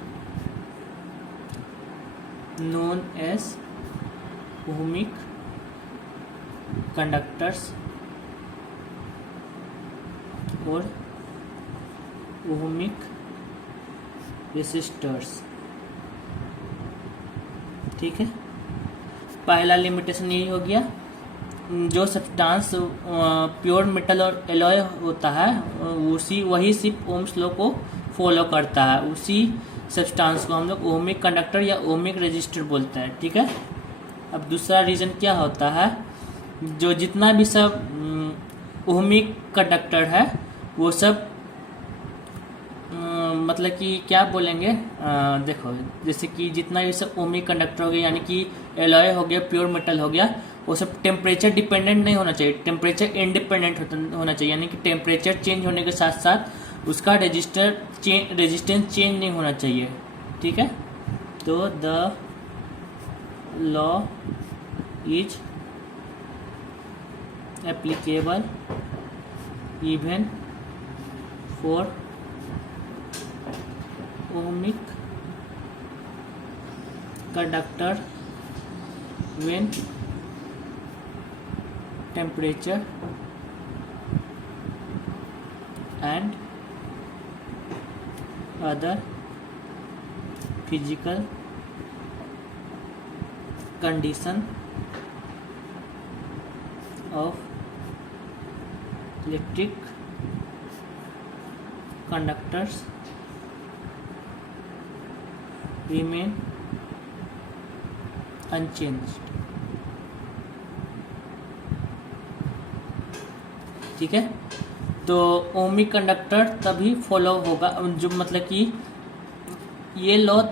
known as ohmic conductors और ohmic resistors। ठीक है, पहला लिमिटेशन यही हो गया। जो सब्सटेंस प्योर मेटल और एलॉय होता है वही सिर्फ ओम्स लॉ को फॉलो करता है। उसी सब्सटेंस को हम लोग ओमिक कंडक्टर या ओमिक रेजिस्टर बोलते हैं। ठीक है, अब दूसरा रीजन क्या होता है, जो जितना भी सब ओमिक कंडक्टर है वो सब मतलब कि क्या बोलेंगे, देखो जैसे कि जितना भी सब ओमिक कंडक्टर हो गया यानी कि एलॉय हो गया, प्योर मेटल हो गया, वो सब टेम्परेचर डिपेंडेंट नहीं होना चाहिए, टेम्परेचर इंडिपेंडेंट होना चाहिए। यानी कि टेम्परेचर चेंज होने के साथ साथ उसका रेजिस्टेंस चेंज नहीं होना चाहिए। ठीक है, तो the law is applicable even for ohmic conductor when temperature and other physical condition of electric conductors remain unchanged। ठीक है, तो ओमिक कंडक्टर तभी फॉलो होगा, जो मतलब कि ये लॉ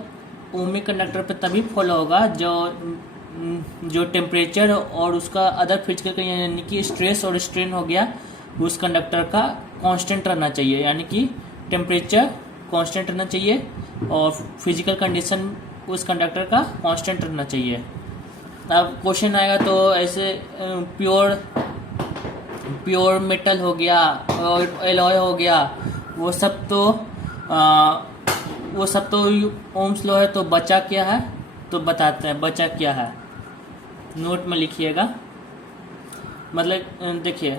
ओमिक कंडक्टर पे तभी फॉलो होगा जो टेम्परेचर और उसका अदर फिजिकल यानी कि स्ट्रेस और स्ट्रेन हो गया उस कंडक्टर का कांस्टेंट रहना चाहिए, यानी कि टेम्परेचर कांस्टेंट रहना चाहिए और फिजिकल कंडीशन उस कंडक्टर का कांस्टेंट रहना चाहिए। अब क्वेश्चन आएगा तो ऐसे प्योर मेटल हो गया और एलॉय हो गया, वो सब तो ओम्स लॉ है, तो बचा क्या है, तो बताते हैं बचा क्या है, नोट में लिखिएगा। मतलब देखिए,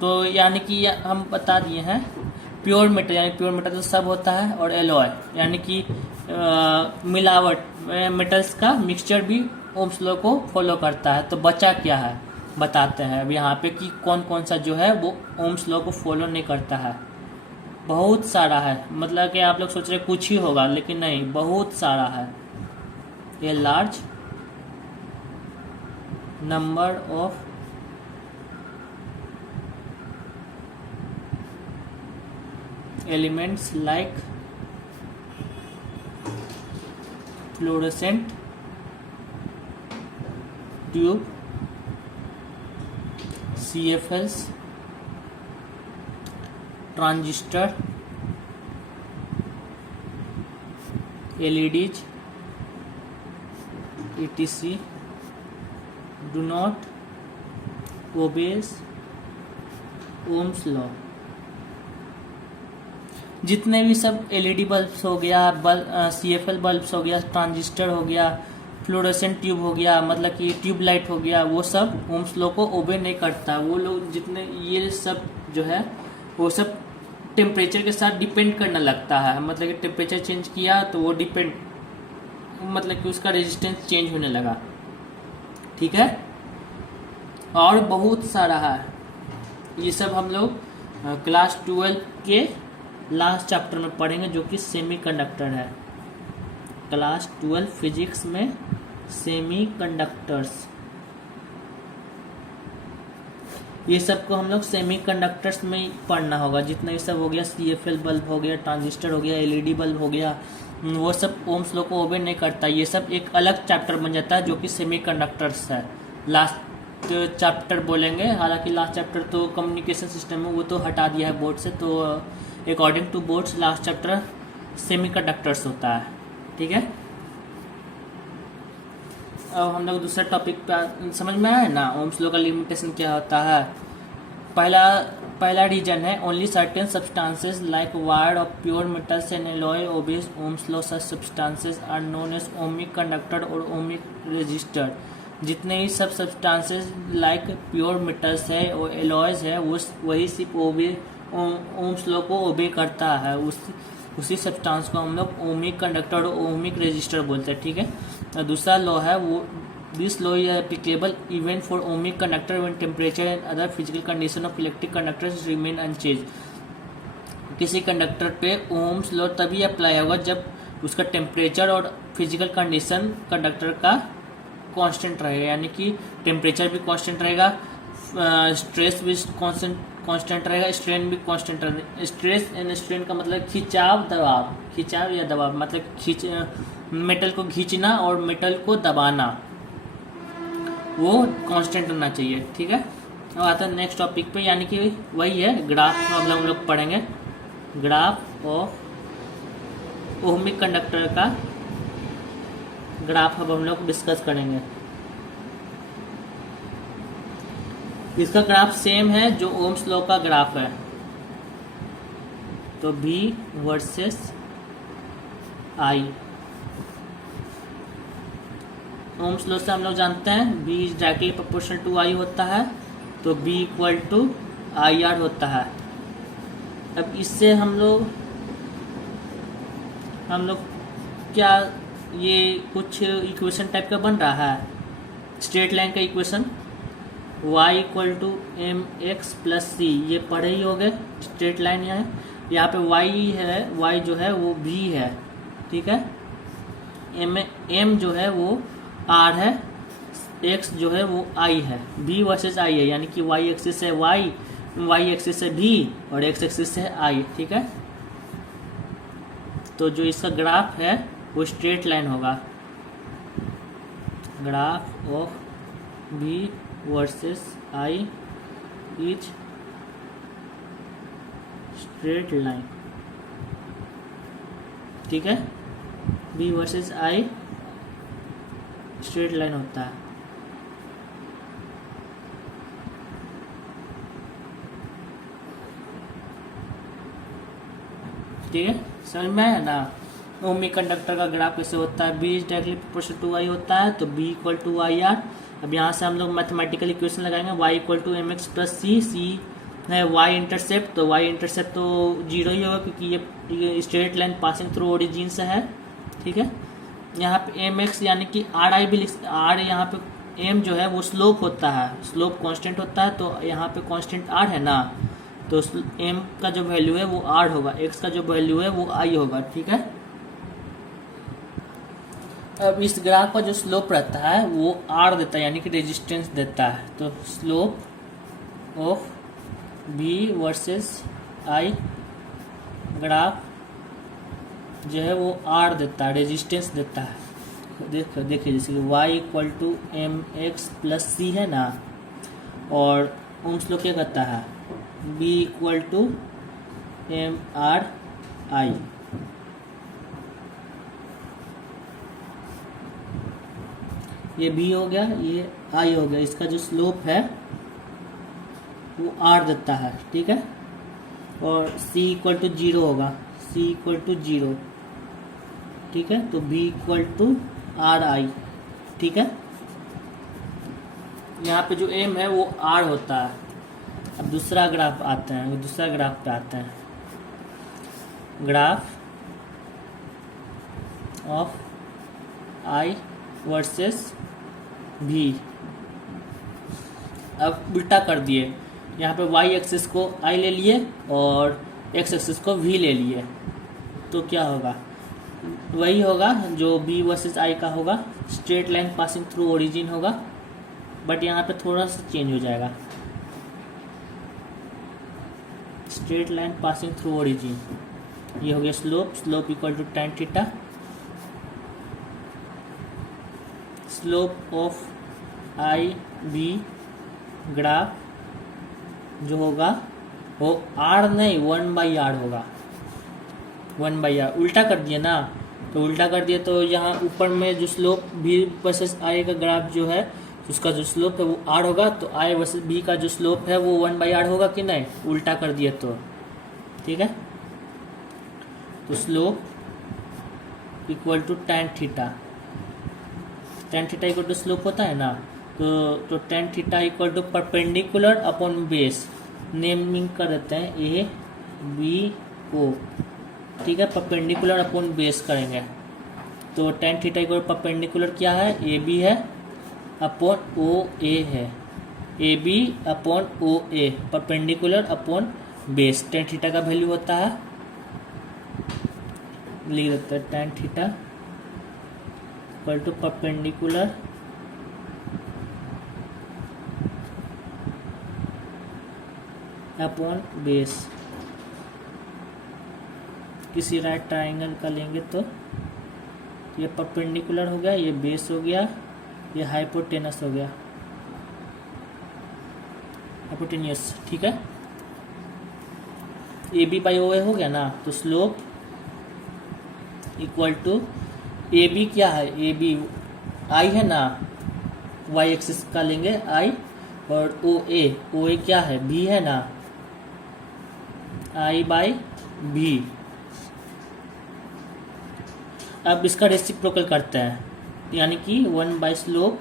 तो यानी कि हम बता दिए हैं प्योर मेटल, यानी प्योर मेटल तो सब होता है, और एलॉय यानी कि मिलावट मेटल्स का मिक्सचर भी ओम्स लॉ को फॉलो करता है। तो बचा क्या है बताते हैं अब यहाँ पे कि कौन कौन सा जो है वो ओम्स लॉ को फॉलो नहीं करता है। बहुत सारा है, मतलब कि आप लोग सोच रहे कुछ ही होगा, लेकिन नहीं, बहुत सारा है। A large number of elements like fluorescent tube, CFLs, transistor, LEDs, etc. do not obeys Ohm's law। जितने भी सब एलईडी बल्ब्स हो गया, CFL बल्ब्स हो गया, ट्रांजिस्टर हो गया, फ्लोरोसेंट ट्यूब हो गया, मतलब कि ट्यूब लाइट हो गया, वो सब ओम्स लॉ को ओबे नहीं करता। वो लोग जितने ये सब जो है वो सब टेम्परेचर के साथ डिपेंड करने लगता है, मतलब कि टेम्परेचर चेंज किया तो वो डिपेंड, मतलब कि उसका रेजिस्टेंस चेंज होने लगा। ठीक है, और बहुत सारा है, ये सब हम लोग क्लास 12 के लास्ट चैप्टर में पढ़ेंगे, जो कि सेमीकंडक्टर है। क्लास 12 फिजिक्स में सेमीकंडक्टर्स, ये सब को हम लोग सेमीकंडक्टर्स में पढ़ना होगा। जितना ये सब हो गया, CFL बल्ब हो गया, ट्रांजिस्टर हो गया, LED बल्ब हो गया, वो सब ओम्स लॉ को ओबे नहीं करता। ये सब एक अलग चैप्टर बन जाता है, जो कि सेमीकंडक्टर्स है। लास्ट चैप्टर बोलेंगे, हालांकि लास्ट चैप्टर तो कम्युनिकेशन सिस्टम है, वो तो हटा दिया है बोर्ड से। तो according to boards last chapter semiconductors होता है। ठीक है, अब हम लोग दूसरे टॉपिक पे, समझ में आया ना ओम्स लॉ का लिमिटेशन क्या होता है। पहला रीजन है only certain substances like wire of pure metals and alloy obeys Ohm's law. Such substances are known as ohmic conductor और ओमिक रेजिस्टर। जितने ही सब सब्सटेंसेस लाइक प्योर मेटल्स है और एलॉयज है, वही सिर्फ ओम्स लॉ को ओबे करता है। उसी सब्सटेंस को हम लोग ओमिक कंडक्टर और ओमिक रेजिस्टर बोलते हैं। ठीक है, और दूसरा लॉ है वो, this law is applicable even for ohmic conductor when temperature and other physical condition of electric conductors remain unchanged. किसी कंडक्टर पे ओम्स लॉ तभी अप्लाई होगा जब उसका टेम्परेचर और फिजिकल कंडीशन कंडक्टर का कांस्टेंट रहेगा, यानी कि टेम्परेचर भी कांस्टेंट रहेगा, स्ट्रेस भी कांस्टेंट रहेगा, स्ट्रेन भी कांस्टेंट रहेगा। स्ट्रेस एंड स्ट्रेन का मतलब खिंचाव या दबाव, मतलब मेटल को खींचना और मेटल को दबाना, वो कांस्टेंट रहना चाहिए। ठीक है, अब आता है नेक्स्ट टॉपिक पे, यानी कि वही है ग्राफ। मतलब हम लोग पढ़ेंगे ग्राफ ऑफ ओमिक कंडक्टर का ग्राफ अब हम लोग डिस्कस करेंगे। इसका ग्राफ सेम है जो ओम्स लॉ का ग्राफ है। तो V versus I, Ohm's law से हम लोग जानते हैं B is directly proportional to I होता है, तो B इक्वल टू IR होता है। अब इससे हम लोग क्या ये कुछ इक्वेशन टाइप का बन रहा है, स्ट्रेट लाइन का equation y equal to M X plus C, ये पढ़े ही हो गए। स्ट्रेट लाइन यहाँ पे y है, y जो है वो v है, ठीक है। m जो है वो r है, x जो है वो i है, v वर्सेस i है, यानी कि y एक्सिस है y एक्सिस है v और x एक्सिस है i, ठीक है। तो जो इसका ग्राफ है वो स्ट्रेट लाइन होगा, graph of v versus i is straight line, ठीक है। v versus i straight line होता है। ठीक है, समझ में आया ना। ओमी कंडक्टर का ग्राफ कैसे होता है, b is directly proportional to I होता है, तो b इक्वल टू IR। अब यहाँ से हम लोग मैथमेटिकल इक्वेशन लगाएंगे, y equal to M X plus C, C है y इंटरसेप्ट, तो y इंटरसेप्ट तो जीरो ही होगा क्योंकि ये straight line passing through origin से है, ठीक है। यहाँ पे एम एक्स यानी कि आर आई भी आर, यहाँ पे एम जो है वो स्लोप होता है, स्लोप कांस्टेंट होता है, तो यहाँ पे कांस्टेंट आर है ना, तो एम का जो वैल्यू है वो आर होगा, एक्स का जो वैल्यू है वो आई होगा, ठीक है। अब इस ग्राफ का जो स्लोप रहता है वो आर देता है, यानी कि रेजिस्टेंस देता है, तो slope of B versus I graph जो है वो आर देता है, रेजिस्टेंस देता है। देखिए जैसे कि y equal to M X plus C है ना, और ओम्स लॉ क्या कहता है b equal to M R I, ये b हो गया, ये i हो गया, इसका जो स्लोप है वो r देता है, ठीक है। और c इक्वल टू जीरो होगा, c इक्वल टू जीरो, ठीक है, तो b equal to R I, ठीक है। यहाँ पे जो m है वो r होता है। अब दूसरा ग्राफ आते हैं, दूसरा ग्राफ पे आते हैं, graph of i versus v। अब उल्टा कर दिए, यहाँ पे y एक्सिस को i ले लिए और x एक्सिस को v ले लिए, तो क्या होगा, वही होगा जो b वर्सेस i का होगा, straight line passing through origin होगा, बट यहाँ पे थोड़ा सा चेंज हो जाएगा, straight line passing through origin, ये हो गया slope, slope equal to tan theta, slope of I B graph जो होगा वो आर नहीं 1/r होगा, 1/r। उल्टा कर दिए ना, तो उल्टा कर दिए तो यहाँ ऊपर में जो स्लोप b वर्सेस i का ग्राफ जो है उसका जो स्लोप है वो r होगा, तो i वर्सेस b का जो स्लोप है वो 1/r होगा कि नहीं, उल्टा कर दिए तो, ठीक है। तो slope equal to tan theta, tan theta equal to slope होता है ना, तो tan theta equal to perpendicular upon base, naming कर देते हैं ए बी ओ, ठीक है, परपेंडिकुलर अपॉन बेस करेंगे, तो tan थीटा इक्वल परपेंडिकुलर क्या है, ए बी है अपॉन ओ ए है, A B upon O A, perpendicular upon base, tan theta का वैल्यू होता है, लिख देते हैं tan theta equal to perpendicular upon base. किसी राइट ट्राइंगल का लेंगे तो ये परपेंडिकुलर हो गया, ये बेस हो गया, ये हाइपोटेनस हो गया, हाइपोटेनियस, ठीक है। ए बी बाई ओ ए हो गया ना, तो slope equal to A B क्या है, ए बी आई है ना, वाई एक्सिस का लेंगे आई, और ओ ए क्या है, बी है ना, आई बाई बी। अब इसका रेसिप्रोकल करते हैं, यानी कि 1 by slope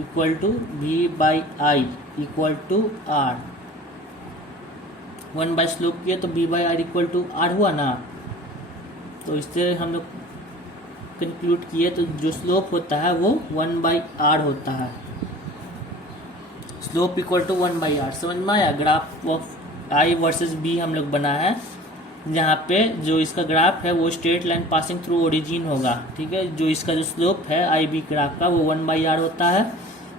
equal to V by I equal to R. 1 by slope किया तो V by R equal to R हुआ ना। तो इससे हम लोग कंक्लूड किए तो जो स्लोप होता है वो 1 बाई आर होता है। Slope equal to 1 by R. समझ में आया? Graph of I versus B हम लोग बना है, जहाँ पे जो इसका ग्राफ है वो straight line passing through origin होगा। ठीक है, जो इसका जो स्लोप है आई बी ग्राफ का वो 1 बाई आर होता है।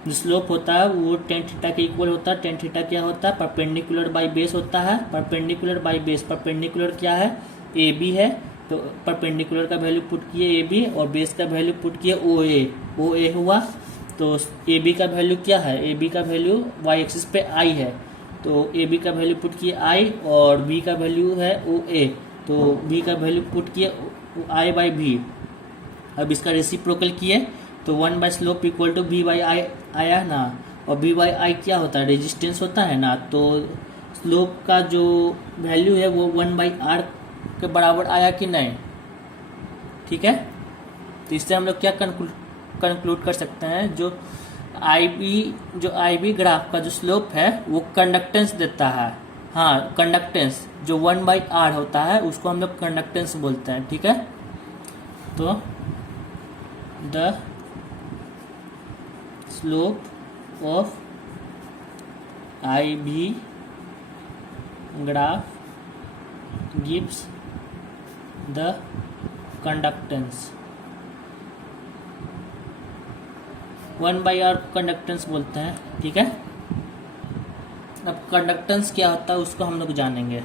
जो स्लोप होता है वो टेन थीटा के इक्वल होता है। टेन थीटा क्या होता है? परपेंडिकुलर बाई बेस होता है। परपेंडिकुलर बाई बेस, परपेंडिकुलर क्या है? ए बी है, तो परपेंडिकुलर का वैल्यू पुट किए ए बी और बेस का वैल्यू पुट किए ओ ए हुआ। तो ए बी का वैल्यू क्या है? ए बी का वैल्यू वाई एक्सिस पे आई है, तो ए बी का वैल्यू पुट किए आई और बी का वैल्यू है ओ ए, तो बी का वैल्यू पुट किए आई बाई बी। अब इसका रेसिप्रोकल किए तो 1 by slope equal to B by I आया ना, और बी बाई आई क्या होता है? रेजिस्टेंस होता है ना। तो स्लोप का जो वैल्यू है वो 1 बाई आर के बराबर आया कि नहीं? ठीक है, तो इससे हम लोग क्या कंक्लूड कर सकते हैं? जो आई बी ग्राफ का जो स्लोप है वो कंडक्टेंस देता है। हाँ, कंडक्टेंस जो 1 बाई आर होता है उसको हम लोग कंडक्टेंस बोलते हैं। ठीक है, तो the slope of I B graph gives the conductance। 1 by R conductance बोलते हैं। ठीक है, अब कंडक्टेंस क्या होता है उसको हम लोग जानेंगे।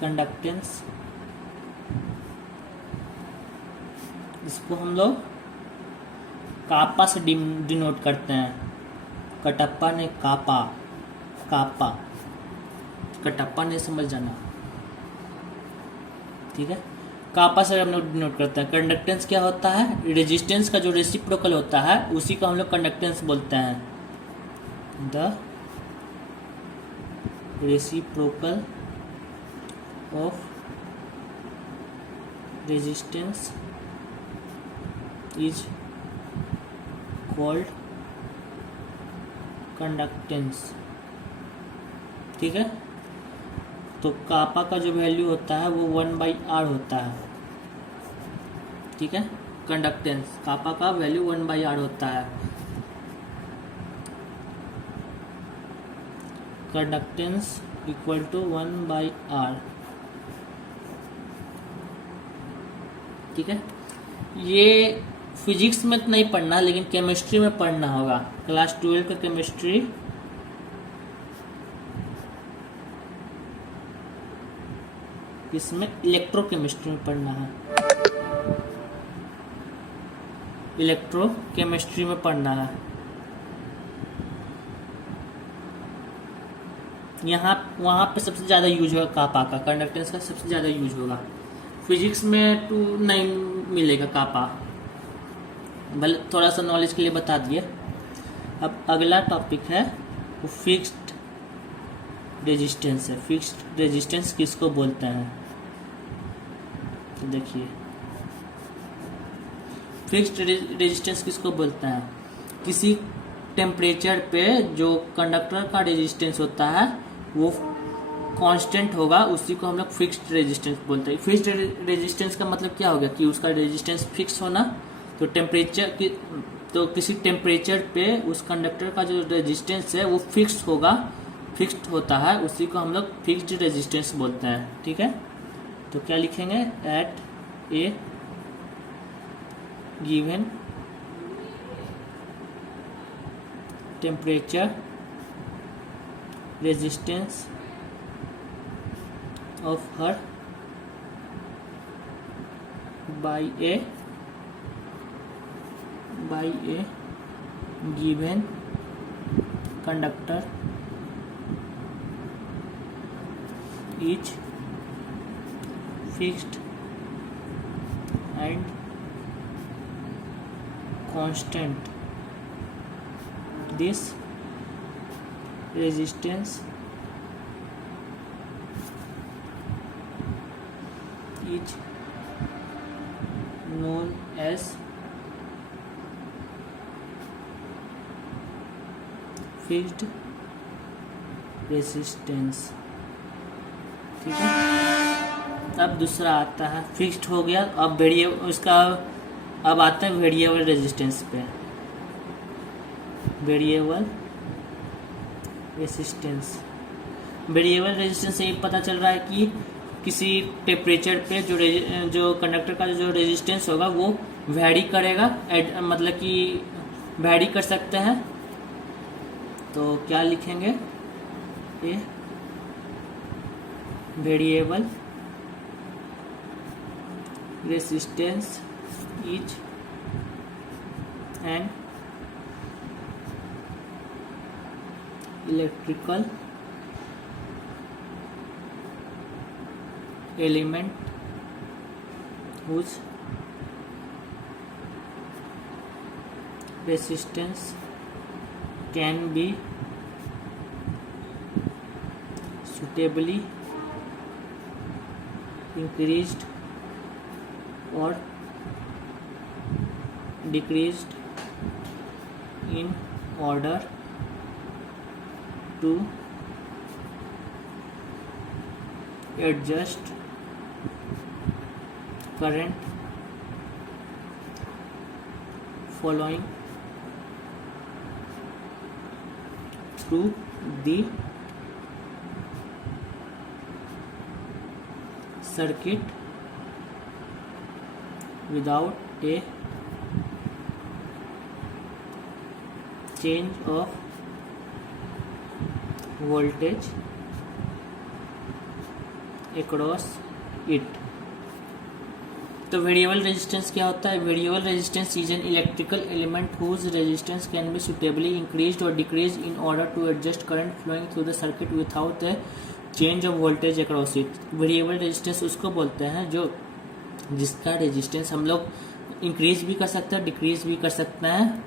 कंडक्टेंस इसको हम लोग कापा से डिनोट करते हैं। कटप्पा ने कापा, कापा कटप्पा नहीं समझ जाना। ठीक है, कापा से हम लोग डिनोट करते हैं। कंडक्टेंस क्या होता है? रेजिस्टेंस का जो रेसिप्रोकल होता है उसी को हम लोग कंडक्टेंस बोलते हैं। The reciprocal of resistance is called conductance. ठीक है, तो कापा का जो वैल्यू होता है वो 1 बाई आर होता है। ठीक है, कंडक्टेंस कापा का वैल्यू 1 बाई आर होता है। Conductance equal to 1 by R. ठीक है, ये फिजिक्स में तो नहीं पढ़ना लेकिन केमिस्ट्री में पढ़ना होगा। क्लास 12 का केमिस्ट्री इसमें इलेक्ट्रोकेमिस्ट्री में पढ़ना है। इलेक्ट्रोकेमिस्ट्री में पढ़ना है। वहाँ पे सबसे ज़्यादा यूज होगा कापा का, कंडक्टेंस का सबसे ज़्यादा यूज होगा। फिजिक्स में तो नहीं मिलेगा कापा, भले थोड़ा सा नॉलेज के लिए बता दिए। अब अगला टॉपिक है वो फिक्स्ड रेजिस्टेंस है। फिक्स्ड रेजिस्टेंस किसको बोलते हैं? तो देखिए, फिक्स्ड रेजिस्टेंस किसको बोलते हैं? किसी टेम्परेचर पे जो कंडक्टर का रेजिस्टेंस होता है वो कांस्टेंट होगा, उसी को हम लोग फिक्स्ड रेजिस्टेंस बोलते हैं। फिक्स्ड रेजिस्टेंस का मतलब क्या होगा कि उसका रेजिस्टेंस फिक्स होना। तो किसी टेम्परेचर पे उस कंडक्टर का जो रेजिस्टेंस है वो फिक्स होगा, फिक्स्ड होता है, उसी को हम लोग फिक्स्ड रेजिस्टेंस बोलते हैं। ठीक है, तो क्या लिखेंगे? At a given temperature resistance offer by a given conductor is fixed and constant. This resistance is known as fixed resistance. ठीक है, अब दूसरा आता है, फिक्स्ड हो गया। अब वेरिएबल उसका, अब आता है वेरिएबल रेजिस्टेंस पे। वेरिएबल रेजिस्टेंस, वेरिएबल रेजिस्टेंस से ये पता चल रहा है कि किसी टेम्परेचर पे जो कंडक्टर का जो रेजिस्टेंस होगा वो वैरी करेगा, मतलब कि वैरी कर सकते हैं। तो क्या लिखेंगे, ये variable resistance is an electrical element whose resistance can be suitably increased or decreased in order to adjust current following through the circuit without a change of voltage across it। तो वेरिएबल रेजिस्टेंस क्या होता है, variable resistance is an electrical element whose resistance can be suitably increased और decrease in order to adjust current flowing through the circuit without the change of voltage across it. Variable resistance उसको बोलते हैं जो जिसका रेजिस्टेंस हम लोग इंक्रीज भी कर सकते हैं, डिक्रीज भी कर सकते हैं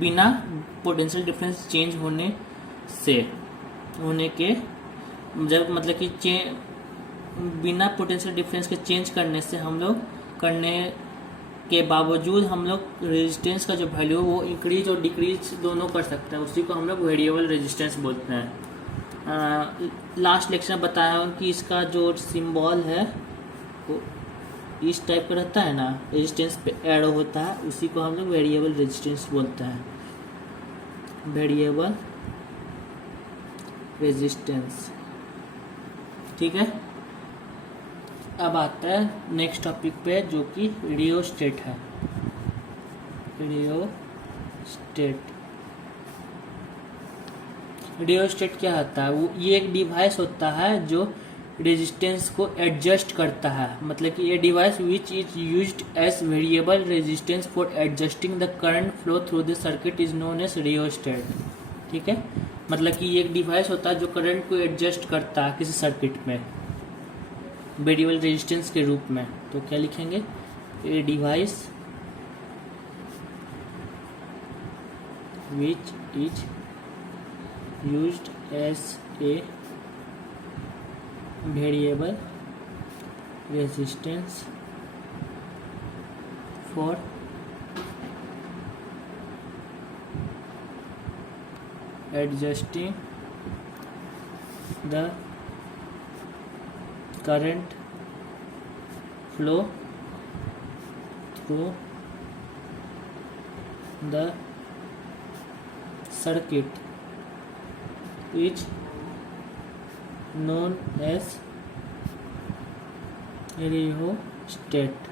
बिना पोटेंशियल डिफरेंस चेंज होने के, जब मतलब कि बिना पोटेंशियल डिफरेंस के चेंज करने से हम लोग करने के बावजूद हम लोग रेजिस्टेंस का जो वैल्यू है वो इंक्रीज और डिक्रीज दोनों कर सकते हैं, उसी को हम लोग वेरिएबल रेजिस्टेंस बोलते हैं। लास्ट लेक्चर में बताया हूँ कि इसका जो सिंबल है वो इस टाइप का रहता है ना, रेजिस्टेंस पे एड होता है, उसी को हम लोग वेरिएबल रेजिस्टेंस बोलते हैं, वेरिएबल रेजिस्टेंस। ठीक है, अब आता है नेक्स्ट टॉपिक पे जो कि रियोस्टेट है। रियोस्टेट क्या होता है, वो ये एक डिवाइस होता है जो रेजिस्टेंस को एडजस्ट करता है, मतलब कि ये device which is used as variable resistance for adjusting the current flow through the circuit is known as rheostat. ठीक है, मतलब कि ये एक डिवाइस होता है जो करंट को एडजस्ट करता है किसी सर्किट में वेरिएबल रेजिस्टेंस के रूप में। तो क्या लिखेंगे, a device which is used as a variable resistance for adjusting the current flow through the circuit is known as rheostat.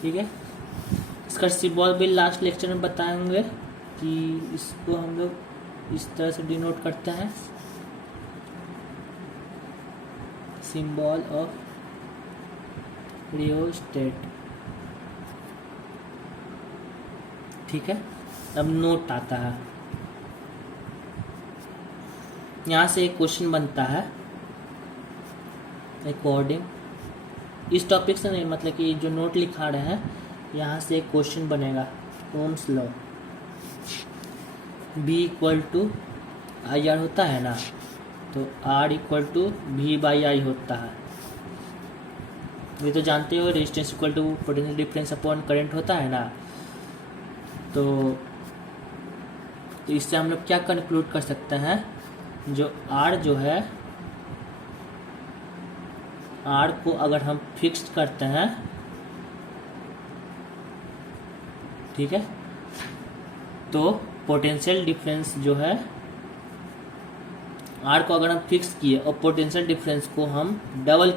ठीक है, इसका सिंबल भी लास्ट लेक्चर में बताएंगे कि इसको हम लोग इस तरह से डिनोट करते हैं, सिंबल ऑफ रियोस्टेट। ठीक है, अब नोट आता है, यहाँ से एक क्वेश्चन बनता है अकॉर्डिंग, इस टॉपिक से नहीं, मतलब कि जो नोट लिखा रहे हैं यहाँ से एक क्वेश्चन बनेगा। Ohm's law, B equal to I R होता है ना, तो R equal to V by I होता है। ये तो जानते हो resistance equal to potential difference upon current होता है ना। तो इससे हम लोग क्या कंक्लूड कर सकते हैं, जो R जो है, R को अगर हम फिक्स्ड करते हैं, ठीक है, तो पोटेंशियल डिफरेंस जो है, R को अगर हम फिक्स किए और पोटेंशियल डिफरेंस को हम डबल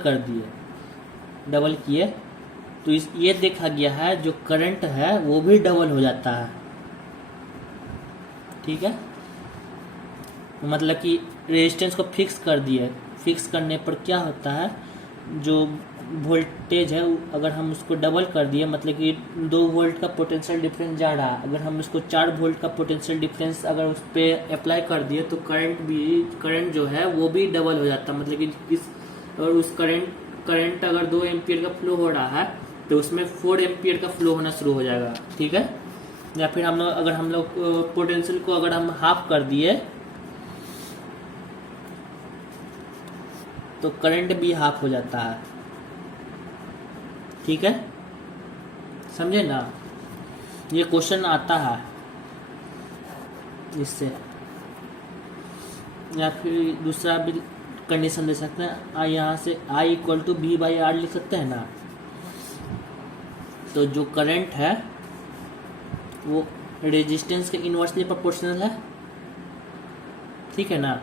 किए तो ये देखा गया है जो करंट है वो भी डबल हो जाता है। ठीक है, मतलब कि रेजिस्टेंस को फिक्स कर दिए, फिक्स करने पर क्या होता है, जो वोल्टेज है अगर हम उसको डबल कर दिए, मतलब कि 2 वोल्ट का पोटेंशियल डिफरेंस जा रहा है, अगर हम उसको 4 वोल्ट का पोटेंशियल डिफरेंस अगर उस पर अप्लाई कर दिए तो करंट जो है वो भी डबल हो जाता है। मतलब कि और उस करंट अगर 2 एम्पियर का फ्लो हो रहा है तो उसमें 4 एम्पियर का फ्लो होना शुरू हो जाएगा। ठीक है, या फिर अगर हम लोग पोटेंशियल को अगर हम हाफ कर दिए तो करंट भी हाफ हो जाता है। ठीक है, समझे ना, ये क्वेश्चन आता है इससे। या फिर दूसरा भी कंडीशन दे सकते हैं, यहाँ से I इक्वल टू V/R लिख सकते हैं ना। तो जो करंट है वो रेजिस्टेंस के इनवर्सली प्रोपोर्शनल है। ठीक है ना,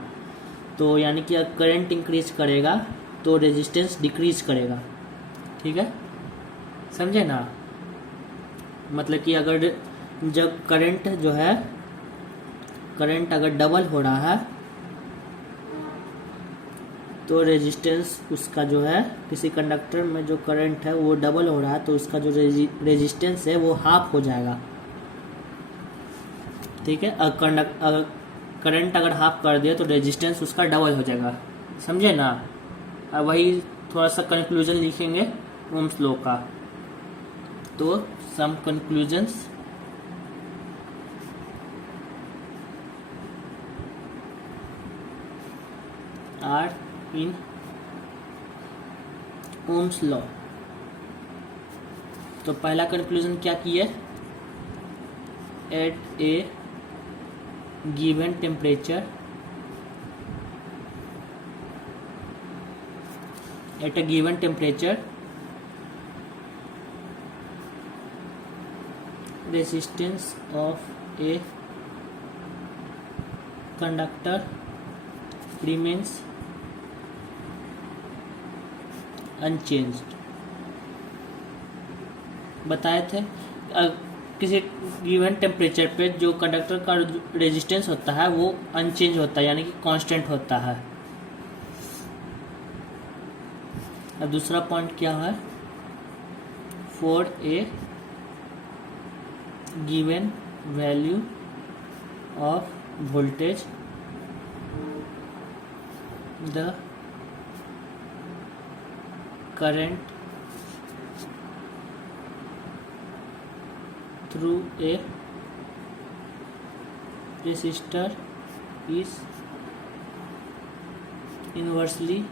तो यानी कि अगर करंट इंक्रीज करेगा तो रेजिस्टेंस डिक्रीज करेगा। ठीक है, समझे ना, मतलब कि अगर जब करंट जो है, करंट अगर डबल हो रहा है तो रेजिस्टेंस उसका जो है, किसी कंडक्टर में जो करंट है वो डबल हो रहा है तो उसका जो रेजिस्टेंस है वो हाफ हो जाएगा। ठीक है, अगर करंट अगर हाफ कर दिया तो रेजिस्टेंस उसका डबल हो जाएगा। समझे ना, अब वही थोड़ा सा कंक्लूजन लिखेंगे ओम्स लॉ का। तो some conclusions, are in Ohm's law. तो पहला कंक्लूजन क्या किए, at a given temperature, at a given temperature resistance of a conductor remains unchanged। बताए थे किसी गिवन टेम्परेचर पे जो कंडक्टर का रेजिस्टेंस होता है वो अनचेंज होता है, यानी कि कांस्टेंट होता है। अब दूसरा पॉइंट क्या है, for a given value of voltage the current through a resistor is inversely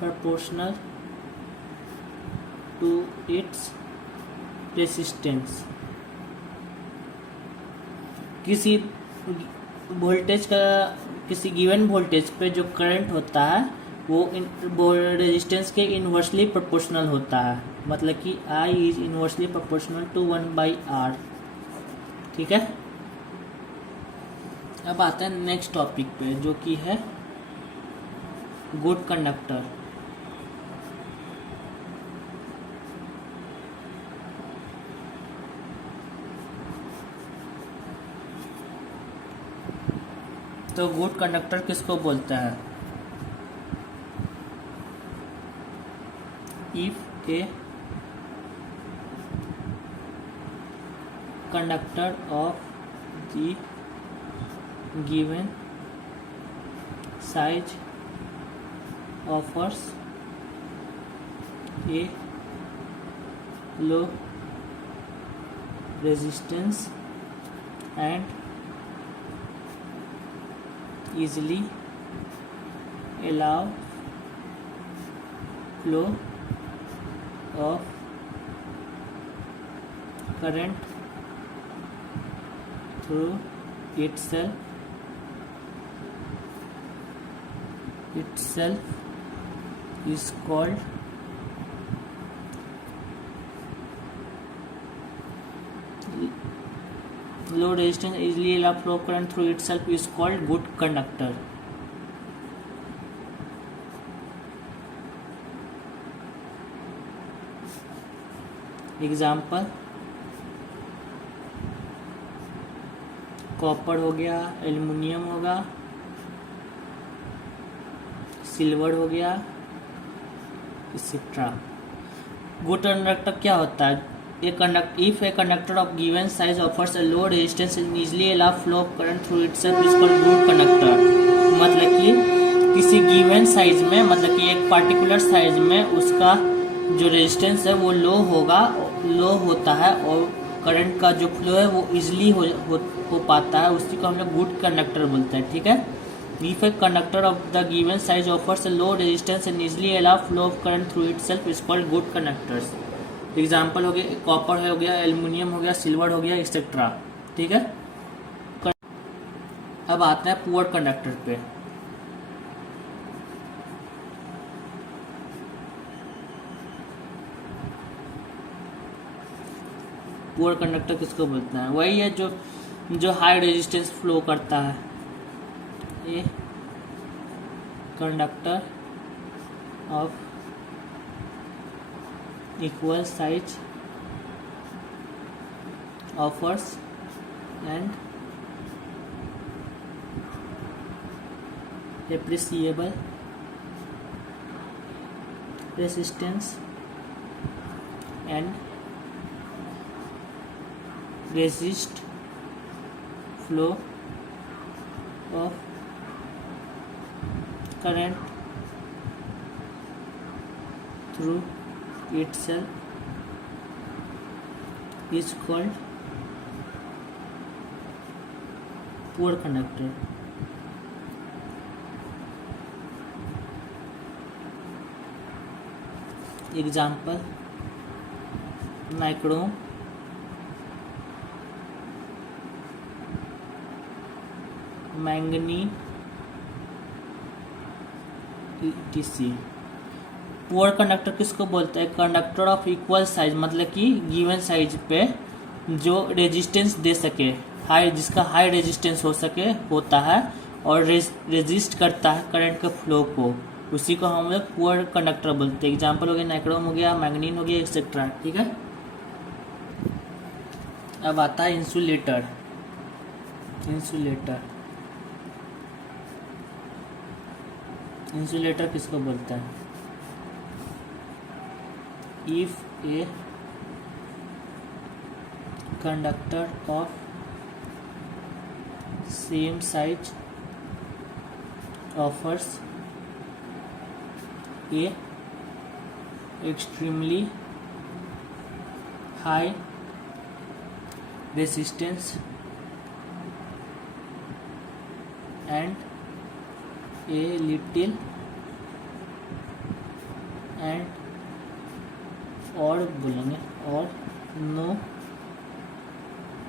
proportional to its resistance। किसी वोल्टेज का, किसी गिवन वोल्टेज पे जो करंट होता है वो रेजिस्टेंस के इनवर्सली प्रोपोर्शनल होता है, मतलब कि I is inversely proportional to 1/R। ठीक है, अब आता है नेक्स्ट टॉपिक पे जो कि है गुड कंडक्टर। तो गुड कंडक्टर किसको बोलते हैं, if a conductor of the given size offers a low resistance and easily allow flow of current through itself is called low resistance easily allow flow of current through itself is called good conductor. Example copper हो गया, एल्युमिनियम होगा, सिल्वर हो गया, एक्सेट्रा। गुड कंडक्टर क्या होता है? If a conductor of given size offers a low resistance and easily allow flow of current through itself is called good conductor। मतलब कि किसी given साइज में, मतलब कि एक पर्टिकुलर साइज में उसका जो रेजिस्टेंस है वो लो होता है और करंट का जो फ्लो है वो इजीली हो पाता है, उसी को हम लोग गुड कंडक्टर बोलते हैं। ठीक है। If a conductor of the given size offers a low resistance and easily allow flow of current through itself is called good conductors। Example हो गया कॉपर हो गया, एल्युमिनियम हो गया, सिल्वर हो गया, एक्सेट्रा। ठीक है। अब आते हैं पुअर कंडक्टर पे। पुअर कंडक्टर किसको बोलते हैं? वही है जो हाई रेजिस्टेंस फ्लो करता है। ये conductor of equal size offers and appreciable resistance and resist flow of current through itself is called poor conductor। Example nichrome, manganese, etc। Poor conductor किसको बोलते हैं? कंडक्टर ऑफ इक्वल साइज, मतलब कि गिवन साइज पे जो रेजिस्टेंस दे सके, जिसका हाई रेजिस्टेंस होता है और रेजिस्ट करता है करंट के फ्लो को, उसी को हम लोग पुअर कंडक्टर बोलते हैं। एग्जाम्पल हो गया नाइक्रोम हो गया, मैंगनीज हो गया, एक्सेट्रा। ठीक है। अब आता है इंसुलेटर। इंसुलेटर किसको बोलते हैं? If a conductor of same size offers a extremely high resistance and a little and और बोलेंगे और no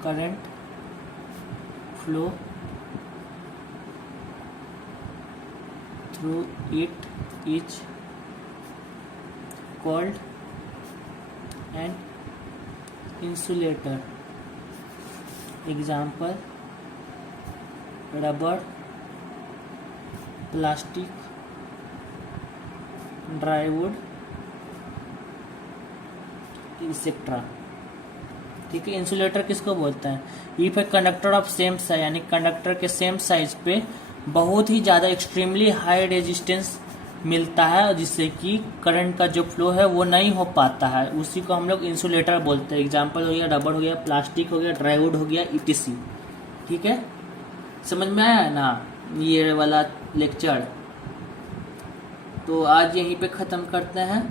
current flow through it is called an insulator. Example rubber, plastic, dry wood, etcetera. ठीक है। इंसुलेटर किसको बोलते हैं? If a conductor of same size, यानी कंडक्टर के सेम साइज पे बहुत ही ज़्यादा एक्सट्रीमली हाई रेजिस्टेंस मिलता है, जिससे कि करंट का जो फ्लो है वो नहीं हो पाता है, उसी को हम लोग इंसुलेटर बोलते हैं। एग्जाम्पल हो गया रबर हो गया, प्लास्टिक हो गया, ड्राईवुड हो गया, etc। ठीक है। समझ में आया ना ये वाला लेक्चर? तो आज यहीं पे ख़त्म करते हैं।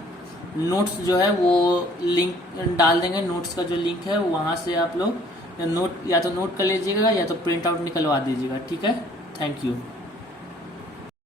नोट्स जो है वो लिंक डाल देंगे, नोट्स का जो लिंक है वहाँ से आप लोग नोट या तो नोट कर लीजिएगा या तो प्रिंट आउट निकलवा दीजिएगा। ठीक है। Thank you.